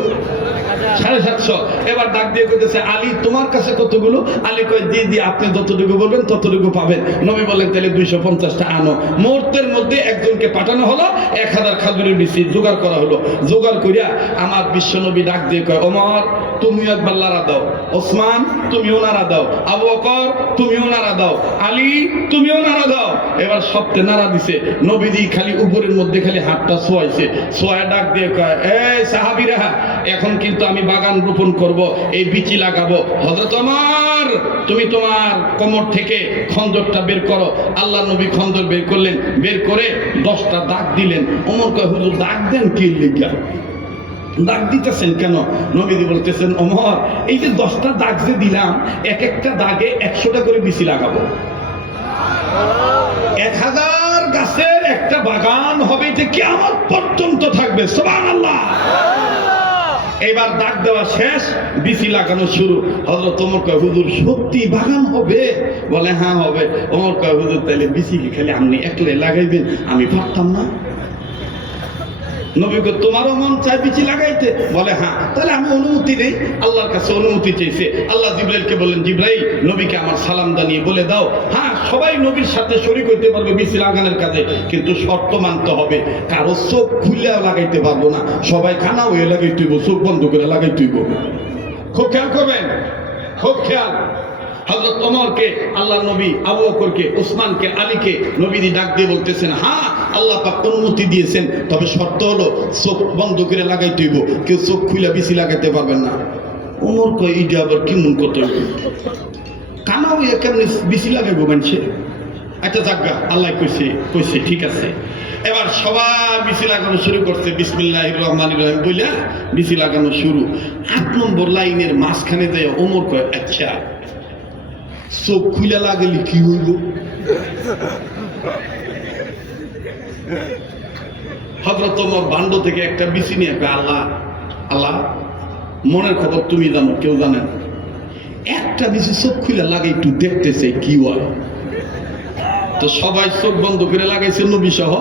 750। এবার ডাক দিয়ে কইতেছে, আলী তোমার কাছে কতগুলো? আলী কয়, জি জি আপনি যতটুকু বলবেন ততটুকু পাবেন। নবী বলেন, তাহলে 250টা আনো। মুহূর্তের মধ্যে একজনকে পাঠানো হলো, 1000 খেজুরের বিচি জোগাড় করা হলো। জোগাড় করিয়া আমার বিশ্ব নবী ডাক দিয়ে কয়, ওমর তুমিও একবার নাড়া দাও, ওসমান তুমিও নাড়া দাও, আবু বকর তুমিও নাড়া দাও, আলী তুমিও নাড়া দাও। এবার সবতে নাড়া দিছে। নবীজি খালি উপরের মধ্যে খালি হাতটা ছোঁয়াইছে। ছোঁয়া ডাক দিয়ে কয়, এই সাহাবীরা এখন কিন্তু আমি বাগান রোপণ করব, এই বিচি লাগাবো। হযরত ওমর তুমি তোমার কোমর থেকে খঞ্জরটা বের করো। আল্লাহ নবী খঞ্জর বের করলেন, বের করে 10টা দাগ দিলেন। ওমর কয়, হুজুর দাগ দেন কি লিখা? দাগ দিতেছেন কেন? নবীজি বলতেছেন, ওমর এই যে 10টা দাগ যে দিলাম, এক একটা দাগে 100টা করে বিচি লাগাবো। 1000 গাছের একটা বাগান হবে, যে কিয়ামত পর্যন্ত থাকবে। সুবহানাল্লাহ। এবার দাগ দেওয়া শেষ, বিচি লাগানো শুরু। হযরত ওমর কয়, হুজুর সত্যি বাগান হবে? বলে হ্যাঁ হবে। ওমর কয়, হুজুর তাহলে বিচি কি খালি আপনি একলাই লাগাইবেন? আমি পারতাম না। নবী কয়, তোমারও মন চায় বিচি লাগাইতে? বলে হ্যাঁ। তাহলে আমি অনুমতি নেই, আল্লাহর কাছে অনুমতি চাইছে। আল্লাহ জিবরাইলকে বললেন, জিবরাইল নবীকে আমার সালাম জানিয়ে বলে দাও, হ্যাঁ সবাই নবীর সাথে শরীক হইতে পারবে বিচি লাগানোর কাজে, কিন্তু শর্ত মানতে হবে, কারো চোখ খুলে লাগাইতে পারবো না, সবাই খানা হয়ে লাগাইতে হইব, চোখ বন্ধ করে লাগাইতে হইব। খুব খেয়াল করবেন, খুব খেয়াল। হযরত ওমরকে আল্লাহ নবী, আবু বকরকে, ওসমানকে, আলীকে নবীজি ডাক দিয়ে বলতেছেন, হ্যাঁ আল্লাহ পাক অনুমতি দিয়েছেন, তবে শর্ত হলো চোখ বন্ধ করে লাগাইতে হইব, কেউ চোখ খুলে বিচি লাগাইতে পারবেন না। ওমর কয়, এইটা আবার কি মন কত কানা হইয়া কেমনি বিচি লাগাইবো মানুষে? একটা জায়গা আল্লাহ কইছে, কইছে ঠিক আছে। এবার সবাই বিচি লাগানো শুরু করছে, বিসমিল্লাহির রহমানির রহিম বইলা বিচি লাগানো শুরু। 8 নম্বর লাইনের মাঝখানে যায় ওমর কয়, আচ্ছা চোখ খুলে লাগলে কি হইব? হযরত ওমর ভান্ড থেকে একটা বিচি নিয়ে কয়, আল্লাহ আল্লাহ মনের খবর তুমি জানো, কেউ জানেন, একটা বিচি চোখ খুলে লাগে একটু দেখতে চাই কি হয়। তো সবাই চোখ বন্ধ করে লাগাইছে, নবী সহ।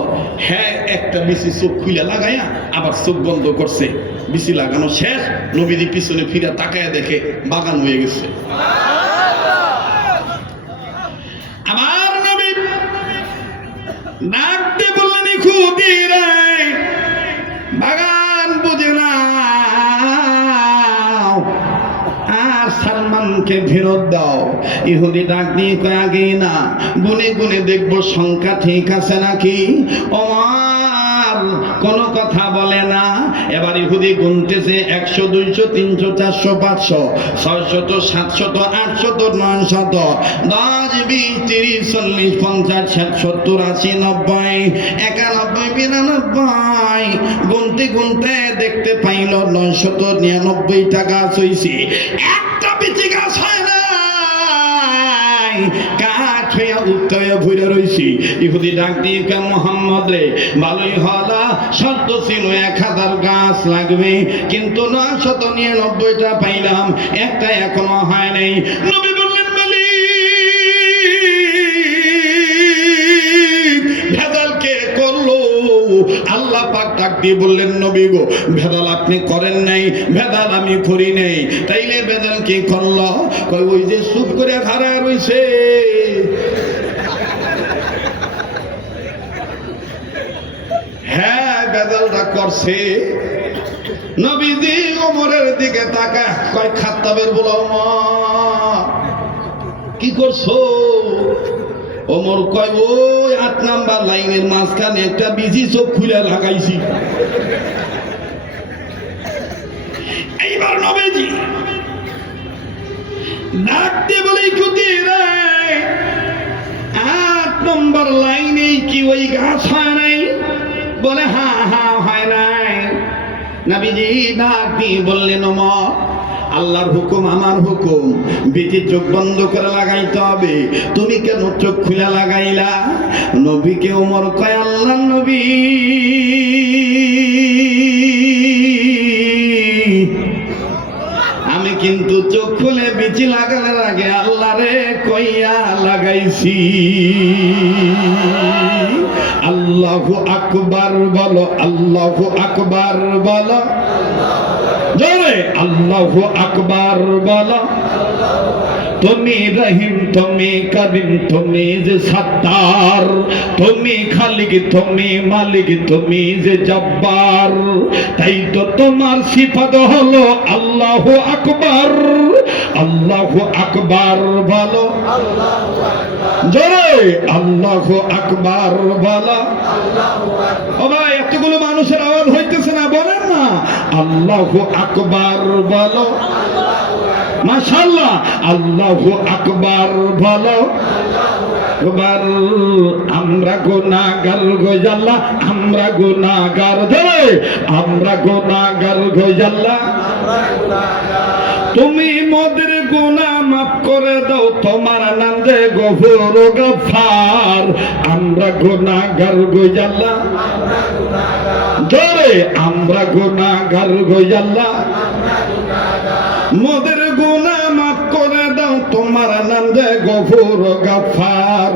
হ্যাঁ একটা বিচি চোখ খুলে লাগাইয়া আবার চোখ বন্ধ করছে। বিচি লাগানো শেষ, নবীজি পিছনে ফিরে তাকায় দেখে বাগান হয়ে গেছে। আমার নবী নাক দিয়ে বললেন, খুদিরা বাগান বুঝে না, আর সালমানকে ফেরত দাও। ইহুদি ডাক দিয়ে কয়, আগে না গুনে গুনে দেখবো সংখ্যা ঠিক আছে নাকি। ওমর কোনো কথা বলে না। এবার ইহুদি গুনতেছে 100, 200, 300, 400, 500, 600, 700, 800, 900, 10, 20, 30, 40, 50, 60, 70, 80, 90, 91, 92, গুনতে গুনতে দেখতে পাইল 999 টাকা চইছে। একটা বিচি গাছ হয় না, কাঠ হইয়া উত্তরে ভরে রইছি। ইহুদি ডাক দিয়ে কয়, মুহাম্মদ রে ভালোই হলা, শর্ত ছিল 1000 গাছ লাগবে, কিন্তু 999টা পাইলাম, একটা এখনো হয় নাই। নবী বললেন, মালিক ভেজাল কে করলো? আল্লাহ পাক ডাক দিয়ে বললেন, নবী গো ভেজাল আপনি করেন নাই, ভেজাল আমি করি নাই। তাইলে ভেজাল কে করলো? কই ওই যে চুপ করে খাড়া রইছে, হ্যাঁ ভেজালটা করছে। নবীজি ওমরের দিকে তাকায় কয়, খাত্তাবের বলা, কি করছো? ওমর কয় ওই ৮ নাম্বার লাইনের মাঝখানে একটা বিজি চোখ খুলে লাগাইছি। এইবার নবীজি ডাকতে বলে কুতি রে ৮ নম্বর লাইনে কি ওই গাছ হয় নাই? বলে হ্যাঁ হ্যাঁ হয় নাই। নবীজি ডাক দিয়ে বললেন ওমর আল্লাহর হুকুম আমার হুকুম, বেটি চোখ বন্ধ করে লাগাইতে হবে, তুমি কেন চোখ খুলে লাগাইলা? নবীকে ওমর কয় আল্লাহর নবী আমি কিন্তু চোখ খুলে বিচি লাগানোর আগে আল্লাহরে কইয়া লাগাইছি। আল্লাহু আকবার বলো, আল্লাহু আকবার বলো জোরে, আল্লাহু আকবার বলো। তুমি রহিম, তুমি করিম, তুমি যে সত্তার, তুমি খালিক, তুমি মালিক, তুমি যে জব্বার, তাই তো তোমার সিফাত হলো আল্লাহু আকবার। আল্লাহু আকবার বলো জোরে, আল্লাহু আকবার বলো। ও ভাই এতগুলো মানুষের আওয়াজ হইতেছে না, বলেন না আল্লাহু আকবার বলো। মাশাআল্লাহ, আল্লাহু আকবার বলো। আকবার। আমরা গুনাহগার গো আল্লাহ, আমরা গুনাহগার, ধরে আমরা গুনাহগার গো আল্লাহ, তুমি মোদের গুনাহ মাফ করে দাও, তোমার নাম যে গফুর গফফার। আমরা গুনাহগার গো আল্লাহ, জোরে আমরা গুনাহগার গো আল্লাহ, মোদের গুনাহ মাফ করে দাও, তোমার নাম যে গফুর গফফার।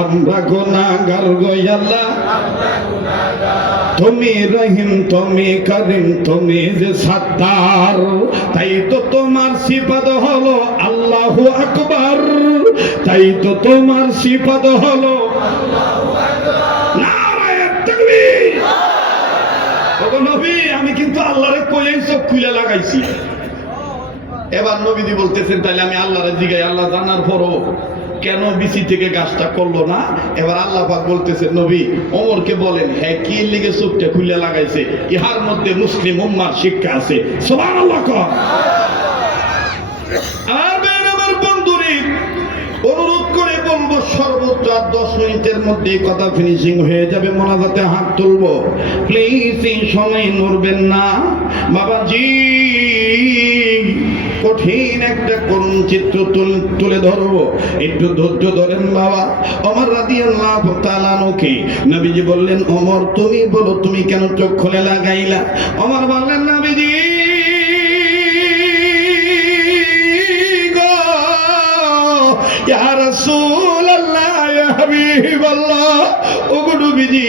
আমরা গুনাহগার গো আল্লাহ, তুমি রহিম, তুমি করিম, তুমি যে সত্তার, তাই তো তোমার সিফাত হলো আল্লাহু আকবার, তাই তো তোমার সিফাত হলো আল্লাহু আকবার। নারায়ে তাকবীর। ওগো নবী আমি কিন্তু আল্লাহরে কইলেই চোখ খুলে লাগাইছি। এবার নবীজি বলতেছেন তাহলে আমি আল্লাহরে জিগাই, আল্লাহ জানার পরও কেন বিচি থেকে গাছটা করলো না? এবার আল্লাহ পাক বলতেছেন নবী ওমরকে বলেন হ্যাঁ কি লিগে চোখটা খুলে লাগাইছে, ইহার মধ্যে মুসলিম উম্মার শিক্ষা আছে। সুবহানাল্লাহ। আর আমার বন্ধুরে অনুরোধ করে বলবো সর্বোচ্চ 10 মিনিটের মধ্যে কথা ফিনিশিং হয়ে যাবে, মোনাজাতে হাত তুলবো, প্লিজ এই সময় নড়বেন না বাবাজি। কঠিন একটা করুণ চিত্র তুলে ধরবো, একটু ধৈর্য ধরেন বাবা। ওমর রাদিয়াল্লাহু তাআলা আনহুকে নবীজি বললেন ওমর তুমি বলো তুমি কেন চোখ খুলে লাগাইলা? ওমর বললেন নবীজি গো ইয়া রাসূলুল্লাহ ইয়া হাবিবাল্লাহ, ওগো নবীজি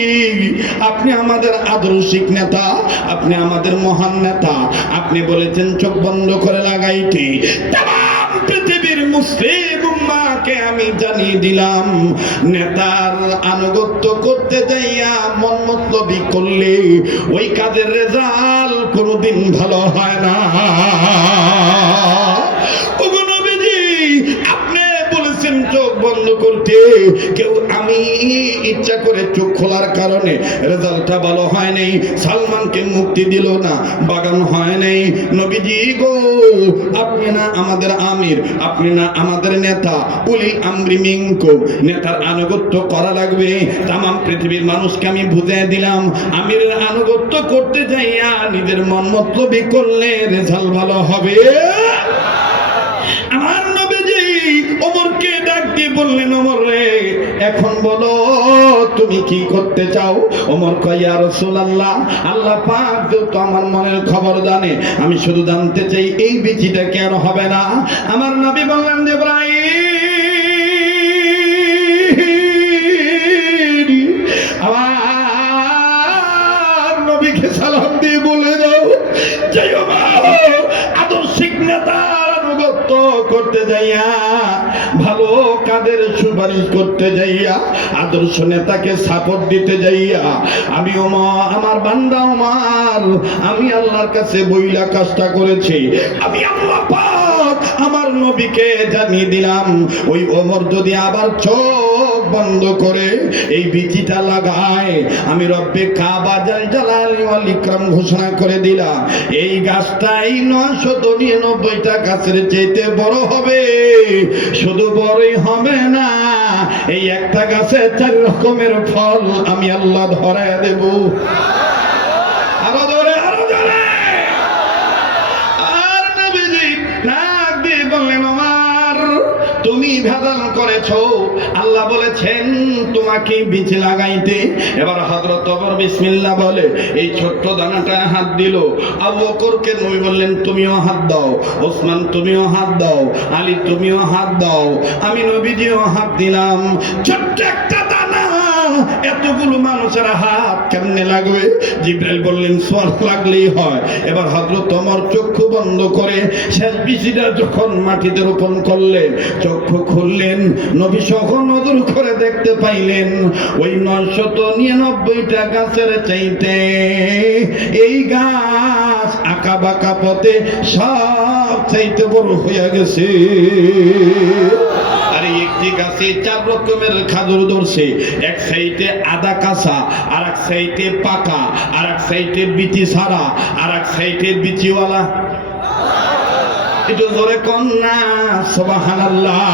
আপনি আমাদের আদর্শিক নেতা, আপনি আমাদের মহান নেতা, আপনি বলেছেন চোখ বন্ধ করে লাগাইতে। তাম পৃথিবীর মুসলিম উম্মাহকে আমি জানিয়ে দিলাম নেতার আনুগত্য করতে যাইয়া মন মতলবি করলে ওই কাজের রেজাল্ট কোনোদিন ভালো হয় না। ওগো নবীজি আপনি বলেছেন চোখ বন্ধ করতে, কেউ আমি ইচ্ছা করে চোখ খোলার কারণে রেজাল্টটা ভালো হয় নাই, সালমানকে মুক্তি দিল না, বাগান হয় নাই। নবীজি গো আপনি না আমাদের আমির, আপনি না আমাদের নেতা, উলিল আমরি মিনকুম, নেতার আনুগত্য করা লাগবে। তাম পৃথিবীর মানুষকে আমি বুঝিয়ে দিলাম আমিরের আনুগত্য করতে যাইয়া নিজের মন মতলবি করলে রেজাল্ট ভালো হবে। আমার নবীজি ওমরকে ডাক দিয়ে বললেন ওমর রে এখন বলো তুমি কি করতে চাও? ওমর কয় ইয়া রাসূলুল্লাহ আল্লাহ পাক তো আমার মনের খবর জানে, আমি শুধু জানতে চাই এই বিচিটা কেন হবে না? আমার নবী বললেন জিবরাইল আমার নবীকে সালাম দিয়ে বলে দাও যাইও মা আদর্শিক নেতা করতে যাইয়া, ভালো কাদের সুপারিশ করতে যাইয়া, আদর্শ নেতাকে সাপোর্ট দিতে যাইয়া আমি আমার বান্দা ওমর আমি আল্লাহর কাছে বইলা কাজটা করেছি। আমি আল্লাহ পাক আমার নবীকে জানিয়ে দিলাম ওই ওমর যদি আবার চোখ বন্ধ করে এই বিচিটা লাগায়, আমি রব্বে কাবা জাল জালালি ওয়াল ইকরাম ঘোষণা করে দিলাম এই গাছটাই 999টা গাছের চাইতে বড় হবে। শুধু বড়ই হবে না, এই একটা গাছে 4 রকমের ফল আমি আল্লাহ ধরায় দেব। আরো ধরে আরো ধরে। আর নবীজি নাক দিয়ে বললেন, ওমর তুমি ভেজাল করেছো, আল্লাহ বলেছেন তোমাকে বীজ লাগাইতে। এবার হযরত ওমর বিসমিল্লাহ বলে এই ছোট্ট দানাটা হাত দিল। আবু বকরকে নবী বললেন তুমিও হাত দাও, ওসমান তুমিও হাত দাও, আলী তুমিও হাত দাও। আমি নবীজিও হাত দিলাম। ছোট্ট একটা দানা, এতগুলো মানুষের হাত কেমনে লাগবে? জিবরাইল বললেন সোয়াল লাগলেই হয়। এবার হযরত ওমর চক্ষু বন্ধ করে শেষ বিচিটা যখন মাটিতে রোপণ করলেন, চক্ষু খুললেন, নবী সহ নজর করে দেখতে পাইলেন ওই 999টা গাছের চাইতে এই গাছ আঁকা বাঁকা পথে সব চাইতে বড় হয়ে গেছে। আর একটি গাছে 4 রকমের খাজুর ধরছে, এক সাইডে আদা কাঁচা, আর এক সাইডে পাকা, আর এক সাইডে বিচি ছাড়া, আর এক সাইডে বিচিওয়ালা। একটু জোরে কন্যা সুবহানাল্লাহ।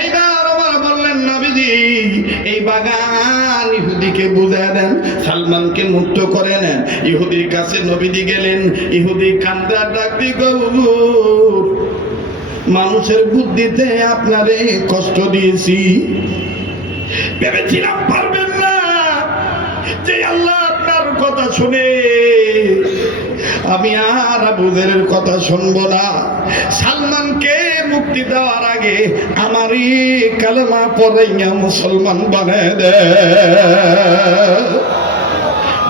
এইবার আমার বললেন নবীজি এই বাগান ইহুদিকে বুঝায় দেন, সালমানকে মুক্ত করে নেন। ইহুদির কাছে নবীজি গেলেন। ইহুদি কান্দা ডাক দি, হুজুর মানুষের বুদ্ধিতে আপনারে কষ্ট দিয়েছি, ভেবেছিলাম পারবেন না, যে আল্লাহ আপনার কথা শুনে আমি আর আবু যারের কথা শুনবো না। সালমানকে মুক্তি দেওয়ার আগে আমারই কালেমা পড়াইয়া মুসলমান বানায় দে।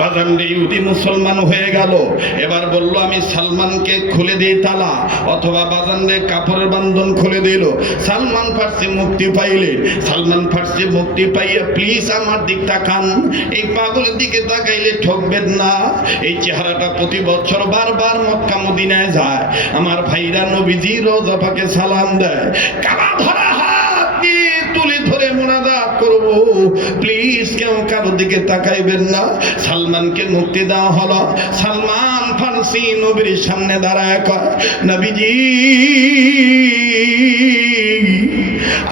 বাজানরে ইহুদি মুসলমান হয়ে গেল। এবার বলল আমি সালমানকে খুলে দিই তালা, অথবা বাজানরে কাপড়ের বান্ধন খুলে দিল। সালমান ফার্সি মুক্তি পাইলে, সালমান ফার্সি মুক্তি পাইয়া প্লিজ আমার দিক তাকান, এই পাগলের দিকে তাকাইলে ঠকবেন না। এই চেহারাটা প্রতি বছর বারবার মক্কা মদিনায় যায়, আমার ভাইরা নবীজি রওজা পাকে সালাম দেয়, কাবা ধরা হাত দিয়ে তুলে ধরে মুনাজাত করব, প্লিজ কেউ কারো দিকে তাকাইবেন না। সালমানকে মুক্তি দেওয়া হলো। সালমান ফার্সি নবীর সামনে দাঁড়ায় কয়, নবীজি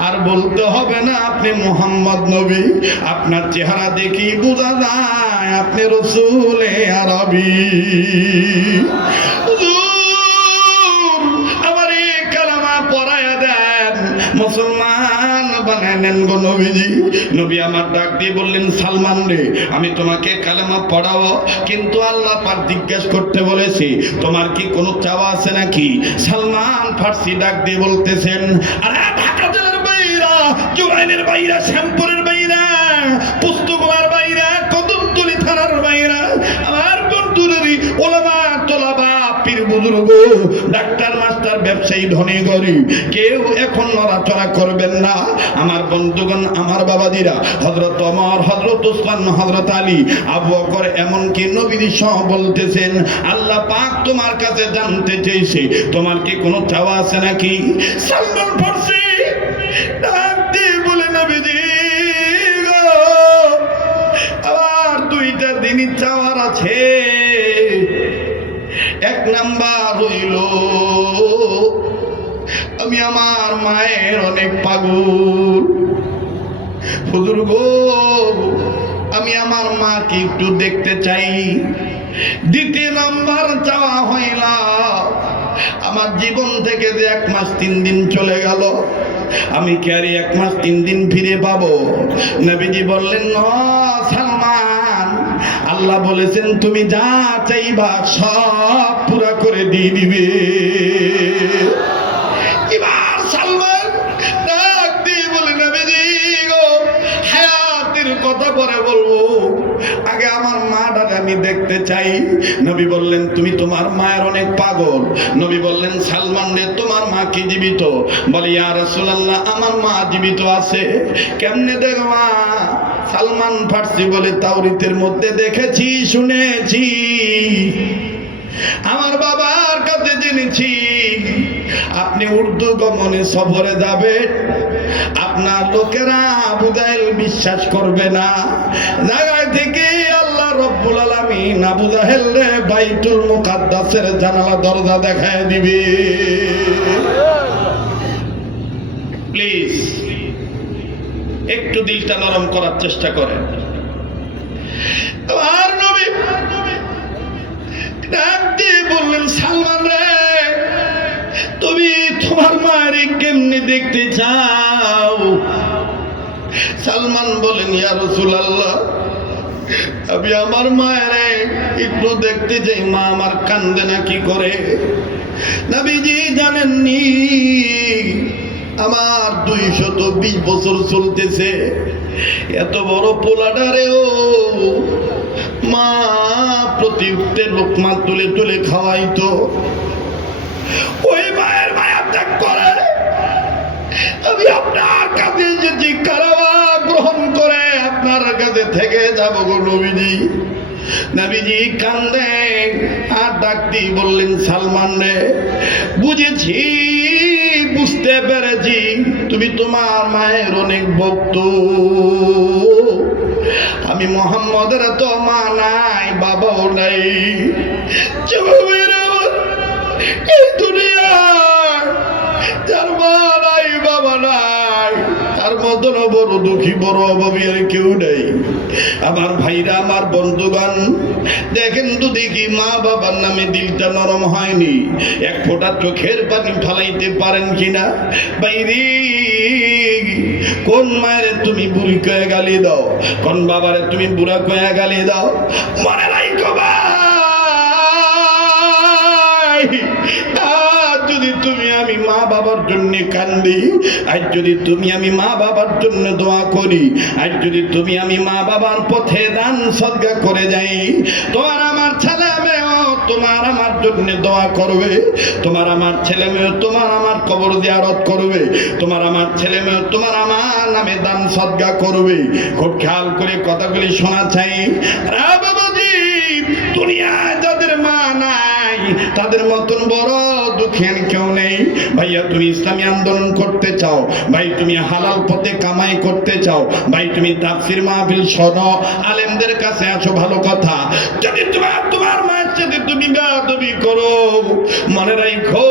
আর বলতে হবে না আপনি মুহাম্মদ নবী, আপনার চেহারা দেখি বোঝা যায় আপনি রাসূলে আরবী। আমার এই কালেমা পড়ায়া দেন, মুসলমান বানায় নেন গো নবীজি। নবী আমার ডাক দিয়ে বললেন, সালমান রে আমি তোমাকে কালেমা পড়াবো, কিন্তু আল্লাহ পাক জিজ্ঞেস করতে বলেছি তোমার কি কোনো চাওয়া আছে নাকি? সালমান ফার্সি ডাক দিয়ে বলতেছেন, আরে ঢাকা জেলার বাইরা, জুরাইনের বাইরা, শ্যামপুরের বাইরা, পুস্তকুমার বাইরা, কদমতলী থানার বাইরা, আমার বন্ধুদেরই ওলামা তোলাবা পীর বুজুর্গ, ডাক্তার মাস্টার, ব্যবসায়ী, ধনী গরিব, কেউ এখন নড়াচড়া করবেন না। আমার বন্ধুগণ, আমার বাবাজিরা, হযরত ওমর, হযরত ওসমান, হযরত আলী, আবু বকর, এমনকি নবীজি সহ বলতেছেন আল্লাহ পাক তোমার কাছে জানতে চেয়েছে তোমার কি কোনো চাওয়া আছে নাকি? সালমান ফার্সি ডাক দিয়ে বলে, নবীজি আবার 2টা দিনই চাওয়ার আছে। এক নাম্বার হইল আমি আমার মায়ের অনেক পাগল, হুজুর গো আমি আমার মাকে একটু দেখতে চাই। 2 নাম্বার চাওয়া হইল আমার জীবন থেকে যে 1 মাস 3 দিন চলে গেল, আমি কি আর 1 মাস 3 দিন ফিরে পাবো? নবীজি বললেন, না সালমান, আল্লাহ বলেছেন তুমি যা চাইবা সব পুরা করে দিয়ে দিবে। এবার সালমান ডাক দিয়ে বলে, নবীজি গো হায়াতের কথা পরে বলবো, আগে আমার মাটাকে আমি দেখতে চাই। নবী বললেন তুমি তোমার মায়ের অনেক পাগল। নবী বললেন, সালমান রে তোমার মা কি জীবিত? বলে, ইয়া রাসূলুল্লাহ আমার মা জীবিত আছে। কেমনে দেখবা? সালমান ফার্সি বলে, তাওরাতের মধ্যে দেখেছি, শুনেছি, আমার বাবার কাছে জেনেছি, আপনি উর্দু গমনে সফরে যাবেন, আপনার লোকেরা আবু জাহেল বিশ্বাস করবে না। জায়গায় থেকে আল্লাহ রব্বুল আলামিন আবু জাহেলরে বাইতুল মুকাদ্দাসের জানালা দরজা দেখায় দিবে। প্লিজ একটু দিলটা নরম করার চেষ্টা করেন। আর নবী ডাক দিয়ে বললেন, সালমান রে, তুমি তোমার মায়ের কেমনে দেখতে চাও? সালমান বলেন, ইয়া রাসূলুল্লাহ, আমি আমার মায়ের একটু দেখতে যাই, মা আমার কান্দে না কি করে? নবীজি জানেননি আমার 220 বছর চলতেছে, এত বড় পোলাডারেও মা প্রতি উঠতে লোকমা তুলে তুলে খাওয়াইতো। ওই মায়ের মায়া ত্যাগ করে আমি আপনার কাছে যদি কারাবাস গ্রহণ করে আপনার কাছে থেকে যাবো গো নবীজি। নবীজি কান্দে আর ডাক দিয়ে বললেন, সালমান রে, বুঝেছি, বুঝতে পেরেছি তুমি তোমার মায়ের অনেক ভক্ত। আমি মুহাম্মদের তো মা নাই, বাবাও নাই। এই দুনিয়ায় যার মা নাই, বাবা নাই, তার মতন বড় দুঃখী, বড় অভাবী আর কেউ নেই। আমার ভাইরা, আমার বন্ধুগণ, দেখেন তো দেখি মা বাবার নামে দিলটা নরম হয়নি? এক ফোঁটা চোখের পানি ফালাইতে পারেন কিনা? বাইরে কোন মায়ের তুমি বুড়ি কয়ে গালি দাও, কোন বাবারে তুমি বুড়া কয়ে গালি দাও? মনে রাখো ভাই, যদি তুমি আমি মা বাবার জন্য কান্দি, আর যদি তুমি আমি মা বাবার জন্য দোয়া করি, আর যদি তুমি আমি মা বাবার পথে দান সদকা করে যাই, তোমার আমার ছেলে মেয়েও তোমার আমার জন্য দোয়া করবে, তোমার আমার ছেলে মেয়ে তোমার আমার কবর জিয়ারত করবে, তোমার আমার ছেলে মেয়ে তোমার আমার নামে দান সদকা করবে। খুব খেয়াল করে কথাগুলি শোনা চাই। বাবাজি, দুনিয়ায় যাদের মা নাই তাদের মতন বড় দুঃখের কেউ নেই। ভাইয়া, তুমি ইসলামী আন্দোলন করতে চাও, ভাই তুমি হালাল পথে কামাই করতে চাও, ভাই তুমি তাফসীর মাহফিল শোনো, আলেমদের কাছে আসো, ভালো কথা। যদি তোমার মায়ের সাথে তুমি বেয়াদবি করো, মনে রাখো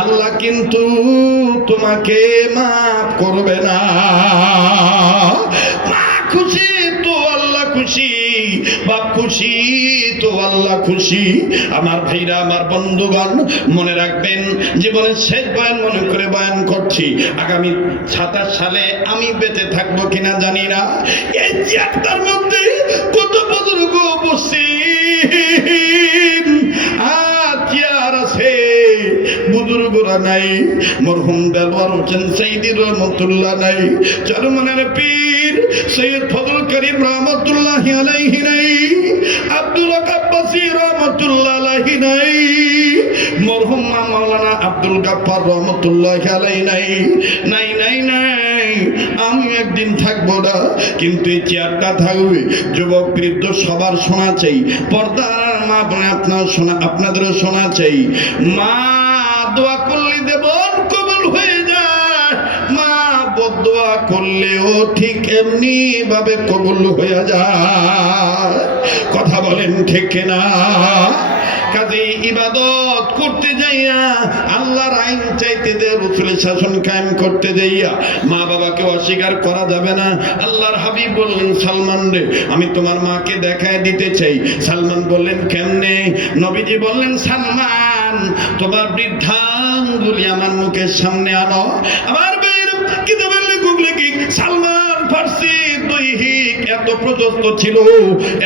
আল্লাহ কিন্তু তোমাকে মাফ করবে না। মা খুশি তো আল্লাহ খুশি, বাপ খুশি তো আল্লাহ খুশি। আমার ভাইরা, আমার বন্ধুগণ, মনে রাখবেন, জীবনের শেষ বয়ান মনে করে বয়ান করছি। আগামী 27 সালে আমি বেঁচে থাকবো কিনা জানি না। এই চেয়ারটার মধ্যে কত বুজুর্গ বসছি, চেয়ার আছে, বুজুর্গরা নাই। মরহুম দেলওয়ার হোসেন সাইদি রহমতুল্লাহ নাই, চরমনের পীর সৈয়দ ফজল করিম রহমতুল্লাহ আলাইহি নাই, আব্দুল আব্বাসী রহমতুল্লাহ আলাইহি নাই, মরহুম মাওলানা আব্দুল গাফফার রহমতুল্লাহ আলাইহি নাই, নাই নাই নাই। আমি একদিন থাকবো না, কিন্তু এই চেয়ারটা থাকবে। যুবক বৃদ্ধ সবার শোনা চাই, পর্দার মা বোনে আপনাদেরও শোনা চাই। মা দোয়া করলে দেবন কবুল হয়ে যায়, মা বদদোয়া করলেও ঠিক এমনি ভাবে কবুল হয়ে যায়। কথা বলেন ঠিক না? কাজে ইবাদত করতে যাইয়া, আল্লাহর আইন চাইতে দে, রাসূলের শাসন কায়েম করতে যাইয়া মা বাবাকে অস্বীকার করা যাবে না। আল্লাহর হাবিব বললেন, সালমান রে, আমি তোমার মাকে দেখায় দিতে চাই। সালমান বললেন, কেমনে? নবীজি বললেন, সালমান, তোমার বৃদ্ধাঙ্গুলি আমার মুখের সামনে আনো। আমার বের কিতাবের লেখক লেখি সালমান ফার্সি দৈহিক এত প্রশস্ত ছিল,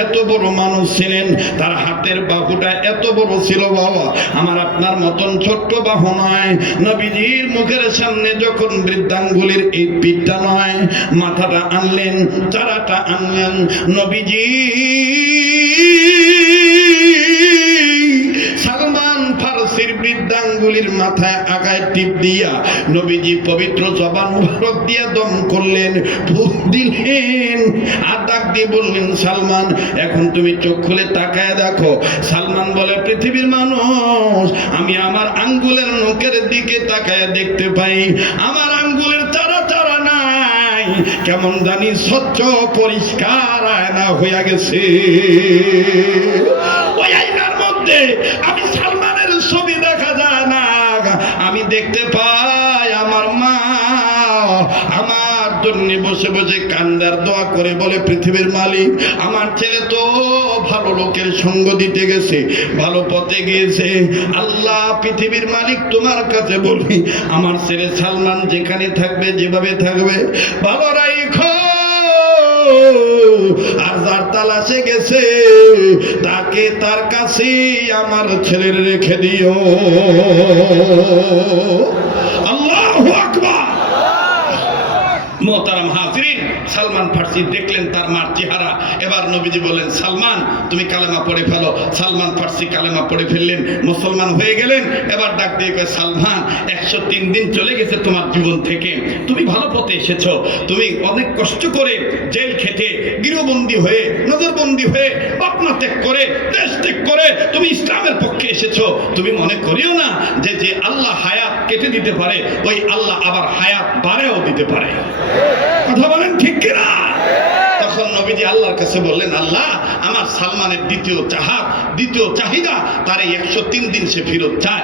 এত বড় মানুষ ছিলেন, তার হাতের বাহুটা এত বড় ছিল বাবা, আমার আপনার মতন ছোট্ট বাহু নয়। নবীজির মুখের সামনে যখন বৃদ্ধাঙ্গুলির এই পিঠটা নয়, মাথাটা আনলেন, চারাটা আনলেন, নবীজি সালমান ফার্সির বৃদ্ধাঙ্গুলির মাথায় আগায় টিপ দিয়া নবীজি পবিত্র জবান মুবারক দিয়া দম করলেন, ফুঁক দিলেন, আর ডাক দিয়ে বললেন, সালমান এখন তুমি চোখ খুলে তাকায় দেখো। সালমান বলে, পৃথিবীর মানুষ, আমি আমার আঙ্গুলের নখের দিকে তাকায় দেখতে পাই আমার আঙ্গুলের চারা চারা নাই, কেমন জানি স্বচ্ছ পরিষ্কার আয়না হইয়া গেছে। ওই আয়নার মধ্যে আমি সালমানের ছবি দেখা যায় না, আমি দেখতে পাই আমার মা আমার জন্য বসে বসে কান্দার দোয়া করে বলে, পৃথিবীর মালিক, আমার ছেলে তো ভালো লোকের সঙ্গ দিতে গেছে, ভালো পথে গিয়েছে। আল্লাহ পৃথিবীর মালিক, তোমার কাছে বলি, আমার ছেলে সালমান যেখানে থাকবে, যেভাবে থাকবে, ভালো রাখো। আর যার তালাশে গেছে তাকে তার কাছে আমার ছেলের রেখে দিও। আল্লাহু আকবার। মোহতারাম হাজিরিন, সালমান ফার্সি দেখলেন তার মার চেহারা। এবার নবীজি বলেন, সালমান তুমি কালেমা পড়ে ফেলো। সালমান ফার্সি কালেমা পড়ে ফেললেন, মুসলমান হয়ে গেলেন। এবার ডাক দিয়ে কয়, সালমান 103 দিন চলে গেছে তোমার জীবন থেকে, তুমি ভালো পথে এসেছো, তুমি অনেক কষ্ট করে জেল খেটে গৃহবন্দী হয়ে নজরবন্দী হয়ে আপনা ত্যাগ করে দেশ ত্যাগ করে তুমি ইসলামের পক্ষে এসেছো। তুমি মনে করিও না যে যে আল্লাহ হায়াত কেটে দিতে পারে, ওই আল্লাহ আবার হায়াত বাড়াও দিতে পারে। কথা বলেন ঠিক কিনা? তখন নবীজি আল্লাহর কাছে বললেন, আল্লাহ আমার সালমানের দ্বিতীয় চাহিদা, তার এই 103 দিন সে ফেরত চায়,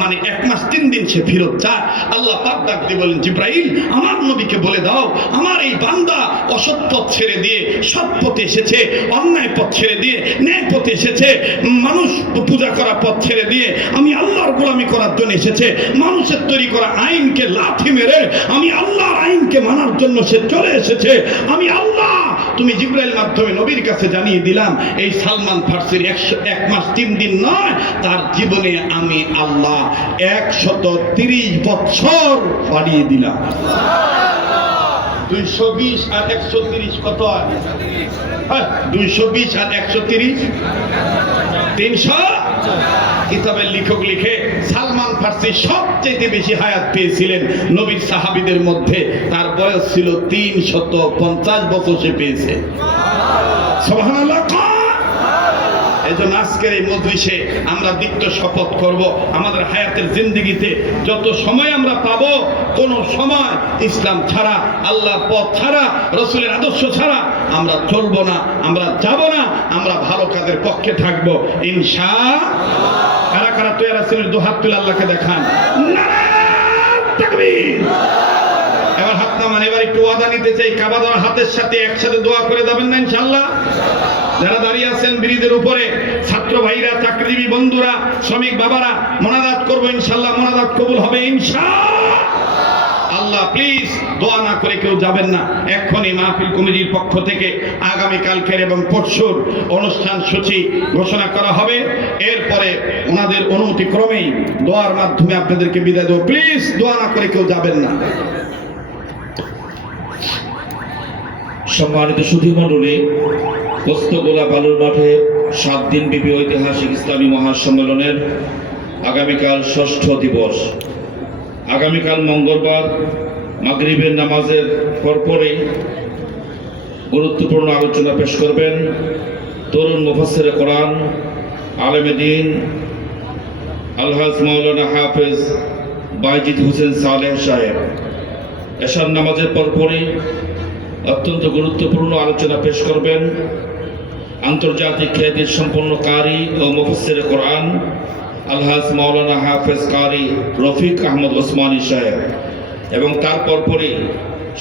মানে 1 মাস 3 দিন সে ফেরত চায়। আল্লাহ পাক ডাক দিয়ে বলেন, জিব্রাইল আমার নবীকে বলে দাও, আমার এই বান্দা অসৎ পথ ছেড়ে দিয়ে সৎ পথে এসেছে, অন্যায় পথ ছেড়ে দিয়ে ন্যায় পথে এসেছে, মানুষ পূজা করা পথ ছেড়ে দিয়ে আমি আল্লাহর গোলামি করার জন্য এসেছে, মানুষের তৈরি করা আইনকে লাথি মেরে আমি আল্লাহর আইনকে মানার জন্য সে চলে এসেছে। আমি আল্লাহ, তুমি জিব্রাইল মাধ্যমে নবীর কাছে জানিয়ে দিলাম, এই সালমান ফার্সির 1 মাস 3 দিন নয়, তার জীবনে আমি আল্লাহ 130 বছর বাড়িয়ে দিলাম। 220 আর 130 কত হয়? 220 আর 130 300। কিতাবের লেখক লিখে, সালমান ফার্সি সবচেয়ে বেশি হায়াত পেয়েছিলেন নবীর সাহাবীদের মধ্যে, তার বয়স ছিল 350 বছর সে পেয়েছে। সুবহানাল্লাহ। এই জন্য আজকের এই মজলিসে আমরা দীপ্ত শপথ করব, আমাদের হায়াতের জিন্দেগিতে যত সময় আমরা পাবো, কোন সময় ইসলাম ছাড়া, আল্লাহর পথ ছাড়া, রসুলের আদর্শ ছাড়া আমরা চলবো না, আমরা যাব না, আমরা ভালো কাজের পক্ষে থাকবো ইনশাআল্লাহ। কারা কারা তৈরি আছেন দুহাত তুলে আল্লাহকে দেখান। নারায়ে তাকবীর। এবার হাত নামান। এবার একটু ওয়াদা নিতে চাই, কাবা দেওয়ার হাতের সাথে একসাথে দোয়া করে যাবেন না ইনশাআল্লাহ? যারা দাঁড়িয়ে আছেন ব্রিজের উপরে, ছাত্র ভাইরা, চাকরিজীবী বন্ধুরা, শ্রমিক বাবারা, মোনাজাত করবো ইনশাআল্লাহ, মোনাজাত কবুল হবে ইনশাআল্লাহ। প্লিজ দোয়া না করে কেউ যাবেন না। এখনই মাহফিল কমিটির পক্ষ থেকে আগামীকালকের এবং পরশুর অনুষ্ঠান সূচি ঘোষণা করা হবে। এরপরে ওনাদের অনুমতি ক্রমেই দোয়ার মাধ্যমে আপনাদেরকে বিদায় দেবো। প্লিজ দোয়া না করে কেউ যাবেন না। সম্মানিত সুধী মণ্ডলী, পোস্তগোলা বালুর মাঠে 7 দিন ব্যাপী ঐতিহাসিক ইসলামী মহাসম্মেলনের আগামীকাল 6ষ্ঠ দিবস। আগামীকাল মঙ্গলবার মাগরিবের নামাজের পরপরই গুরুত্বপূর্ণ আলোচনা পেশ করবেন তরুণ মুফাসসিরে কোরআন, আলেমে দ্বীন আলহাজ মাওলানা হাফেজ বাইজিদ হোসেন সালেহ সাহেব। এশার নামাজের পরপরই অত্যন্ত গুরুত্বপূর্ণ আলোচনা পেশ করবেন আন্তর্জাতিক খ্যাতি সম্পন্ন কারি ও মুফাসসিরে কোরআন আলহাজ মাওলানা হাফেজ কারি রফিক আহমদ ওসমানী সাহেব। এবং তার পরপরই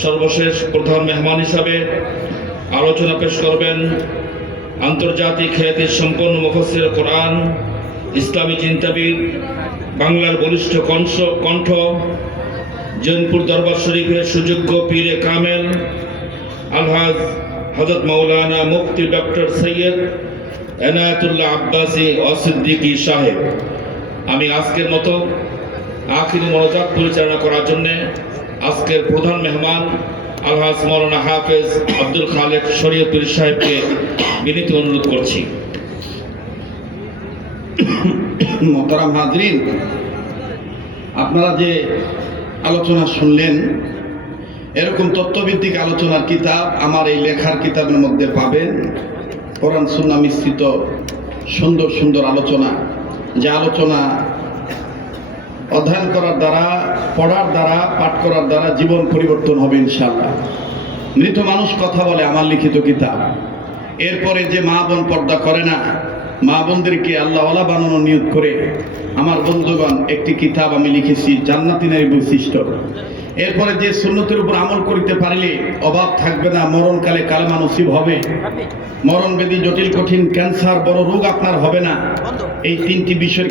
সর্বশেষ প্রধান মেহমান হিসাবে আলোচনা পেশ করবেন আন্তর্জাতিক খ্যাতি সম্পন্ন মুফাসসিরে কোরআন, ইসলামী চিন্তাবিদ, বাংলার বলিষ্ঠ কণ্ঠ, জৈনপুর দরবার শরীফের সুযোগ্য পীরে কামেল আলহাজ হযরত মাওলানা মুফতি ডক্টর সৈয়দ এনায়েতুল্লাহ আব্বাসী অসিদ্দিকী সাহেব। আমি আজকের মতো আখিরি মোনাজাত পরিচালনা করার জন্য আজকের প্রধান মেহমান আলহাজ মাওলানা হাফেজ আব্দুল খালেক শরীয়তুল্লাহ সাহেবকে বিনীত অনুরোধ করছি। মোহতারাম হাজরিন, আপনারা যে আলোচনা শুনলেন, এরকম তত্ত্বভিত্তিক আলোচনার কিতাব আমার এই লেখার কিতাবের মধ্যে পাবেন। কোরআন সুন্নাহ মিশ্রিত সুন্দর সুন্দর আলোচনা, যে আলোচনা অধ্যয়ন করার দ্বারা, পড়ার দ্বারা, পাঠ করার দ্বারা জীবন পরিবর্তন হবে ইনশাআল্লাহ। মৃত মানুষ কথা বলে, আমার লিখিত কিতাব। এরপরে যে মা বোন পর্দা করে না, মা বোনদেরকে আল্লাহওয়ালা বানানোর নিয়ত করে আমার বন্ধুগণ একটি কিতাব আমি লিখেছি, জান্নাতি নারী বৈশিষ্ট্য। এরপরে যে সুন্নতের উপর আমল করিতে পারলে অভাব থাকবে না, মরণকালে কালেমা নসিব হবে, মরণ ব্যাধি, জটিল কঠিন ক্যান্সার, বড় রোগ আপনার হবে না। এই তিনটি বিষয়